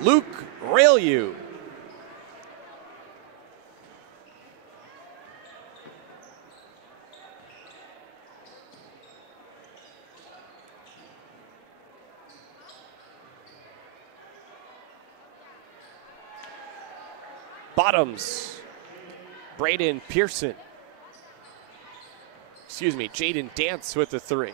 Luke Railue. Bottoms, Braden Pearson. Jaden Dance with the 3.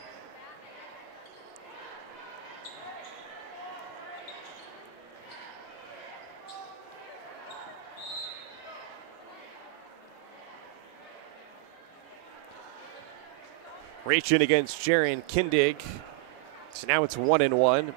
Reaching against Jaron Kindig. So now it's 1-1.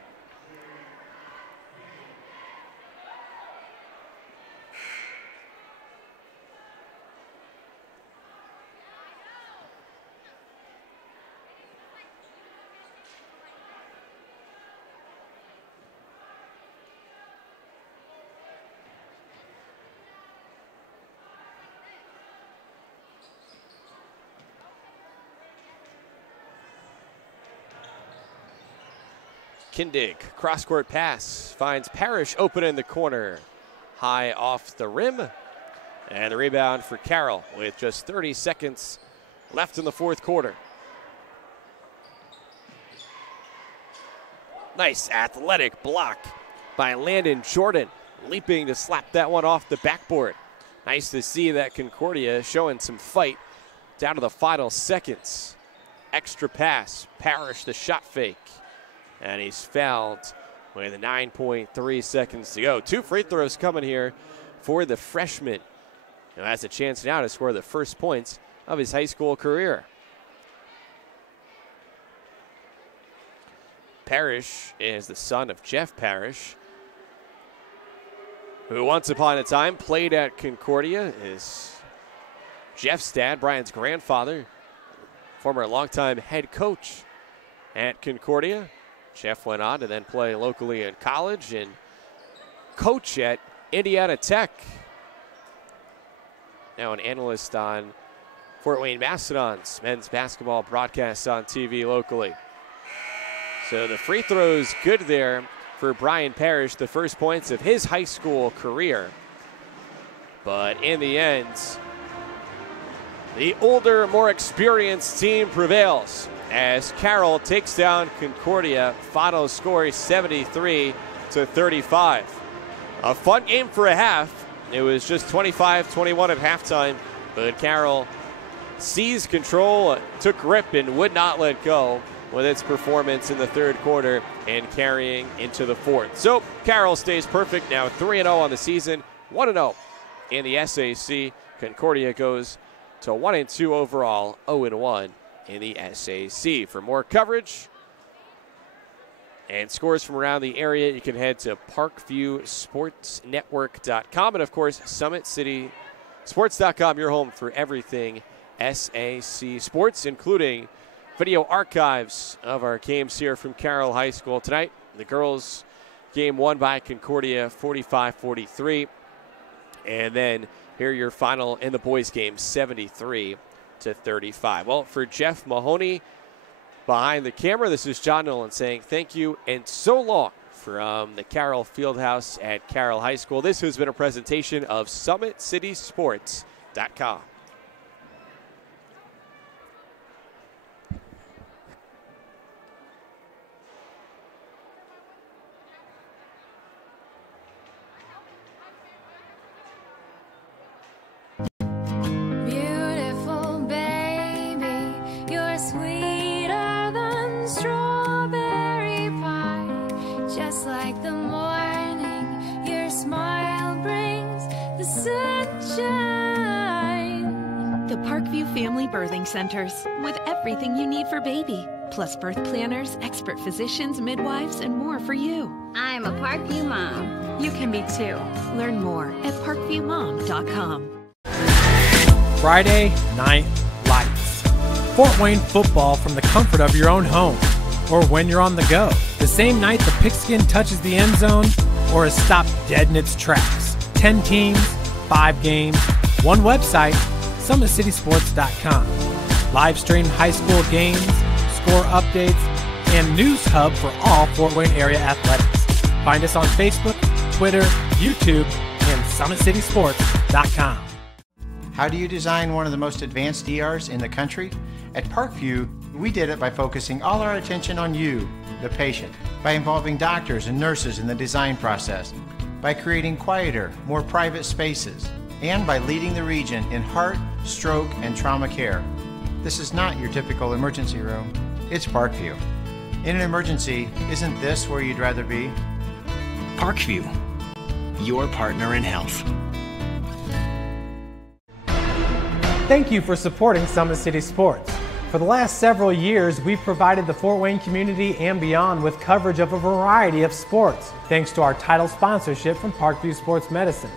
Kindig, cross-court pass, finds Parrish open in the corner. High off the rim. And the rebound for Carroll with just 30 seconds left in the 4th quarter. Nice athletic block by Landon Jordan, leaping to slap that one off the backboard. Nice to see that Concordia showing some fight down to the final seconds. Extra pass, Parrish the shot fake. And he's fouled with 9.3 seconds to go. 2 free throws coming here for the freshman, who has a chance now to score the first points of his high school career. Parrish is the son of Jeff Parrish, who once upon a time played at Concordia. Is Jeff's dad, Brian's grandfather, former longtime head coach at Concordia. Jeff went on to then play locally in college and coach at Indiana Tech. Now an analyst on Fort Wayne Mastodons men's basketball broadcasts on TV locally. So the free throw's good there for Brian Parrish, the first points of his high school career. But in the end, the older, more experienced team prevails as Carroll takes down Concordia. Final score 73-35. A fun game for a half. It was just 25-21 at halftime, but Carroll seized control, took grip, and would not let go with its performance in the third quarter and carrying into the fourth. So Carroll stays perfect, now 3-0 on the season, 1-0 in the SAC. Concordia goes to 1-2 overall, 0-1 in the SAC. For more coverage and scores from around the area, you can head to ParkviewSportsNetwork.com and, of course, SummitCitySports.com, your home for everything SAC sports, including video archives of our games here from Carroll High School tonight. The girls game won by Concordia 45-43. And then here your final in the boys game, 73-35. Well, for Jeff Mahoney behind the camera, this is John Nolan saying thank you and so long from the Carroll Fieldhouse at Carroll High School. This has been a presentation of SummitCitySports.com. Family Birthing Centers, with everything you need for baby, plus birth planners, expert physicians, midwives, and more for you. I'm a Parkview mom. You can be too. Learn more at parkviewmom.com. Friday Night Lights. Fort Wayne football from the comfort of your own home, or when you're on the go. The same night the pigskin touches the end zone, or is stopped dead in its tracks. 10 teams, 5 games, one website, SummitCitySports.com. Live stream high school games, score updates, and news hub for all Fort Wayne area athletics. Find us on Facebook, Twitter, YouTube, and SummitCitySports.com. How do you design one of the most advanced ERs in the country? At Parkview, we did it by focusing all our attention on you, the patient, by involving doctors and nurses in the design process, by creating quieter, more private spaces, and by leading the region in heart, stroke, and trauma care. This is not your typical emergency room. It's Parkview. In an emergency, isn't this where you'd rather be? Parkview, your partner in health. Thank you for supporting Summit City Sports. For the last several years, we've provided the Fort Wayne community and beyond with coverage of a variety of sports, thanks to our title sponsorship from Parkview Sports Medicine.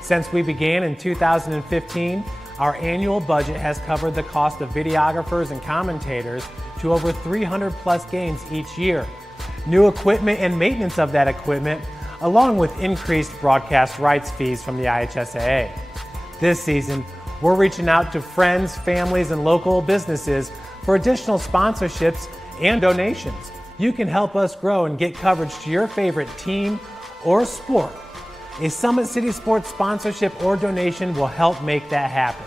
Since we began in 2015, our annual budget has covered the cost of videographers and commentators to over 300 plus games each year. New equipment and maintenance of that equipment, along with increased broadcast rights fees from the IHSAA. This season, we're reaching out to friends, families, and local businesses for additional sponsorships and donations. You can help us grow and get coverage to your favorite team or sport. A Summit City Sports sponsorship or donation will help make that happen.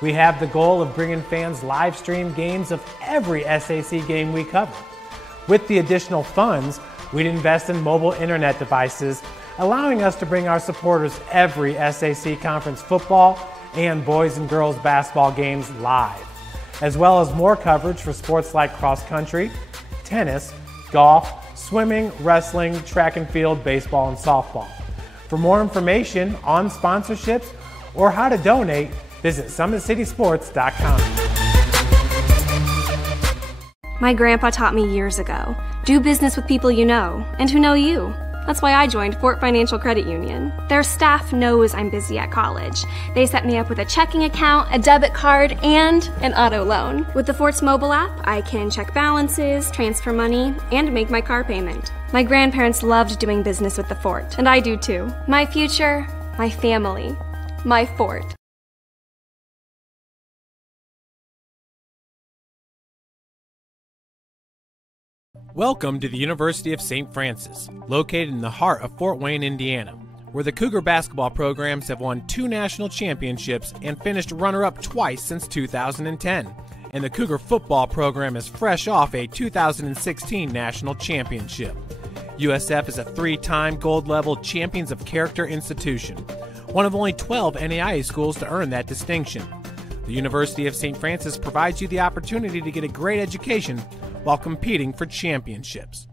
We have the goal of bringing fans live stream games of every SAC game we cover. With the additional funds, we'd invest in mobile internet devices, allowing us to bring our supporters every SAC conference football and boys and girls basketball games live, as well as more coverage for sports like cross country, tennis, golf, swimming, wrestling, track and field, baseball, and softball. For more information on sponsorships or how to donate, visit SummitCitySports.com. My grandpa taught me years ago, Do business with people you know and who know you. That's why I joined Fort Financial Credit Union. Their staff knows I'm busy at college. They set me up with a checking account, a debit card, and an auto loan. With the Fort's mobile app, I can check balances, transfer money, and make my car payment. My grandparents loved doing business with the Fort, and I do too. My future, my family, my Fort. Welcome to the University of St. Francis, located in the heart of Fort Wayne, Indiana, where the Cougar basketball programs have won 2 national championships and finished runner-up twice since 2010. And the Cougar football program is fresh off a 2016 national championship. USF is a 3-time gold-level Champions of Character institution, one of only 12 NAIA schools to earn that distinction. The University of St. Francis provides you the opportunity to get a great education while competing for championships.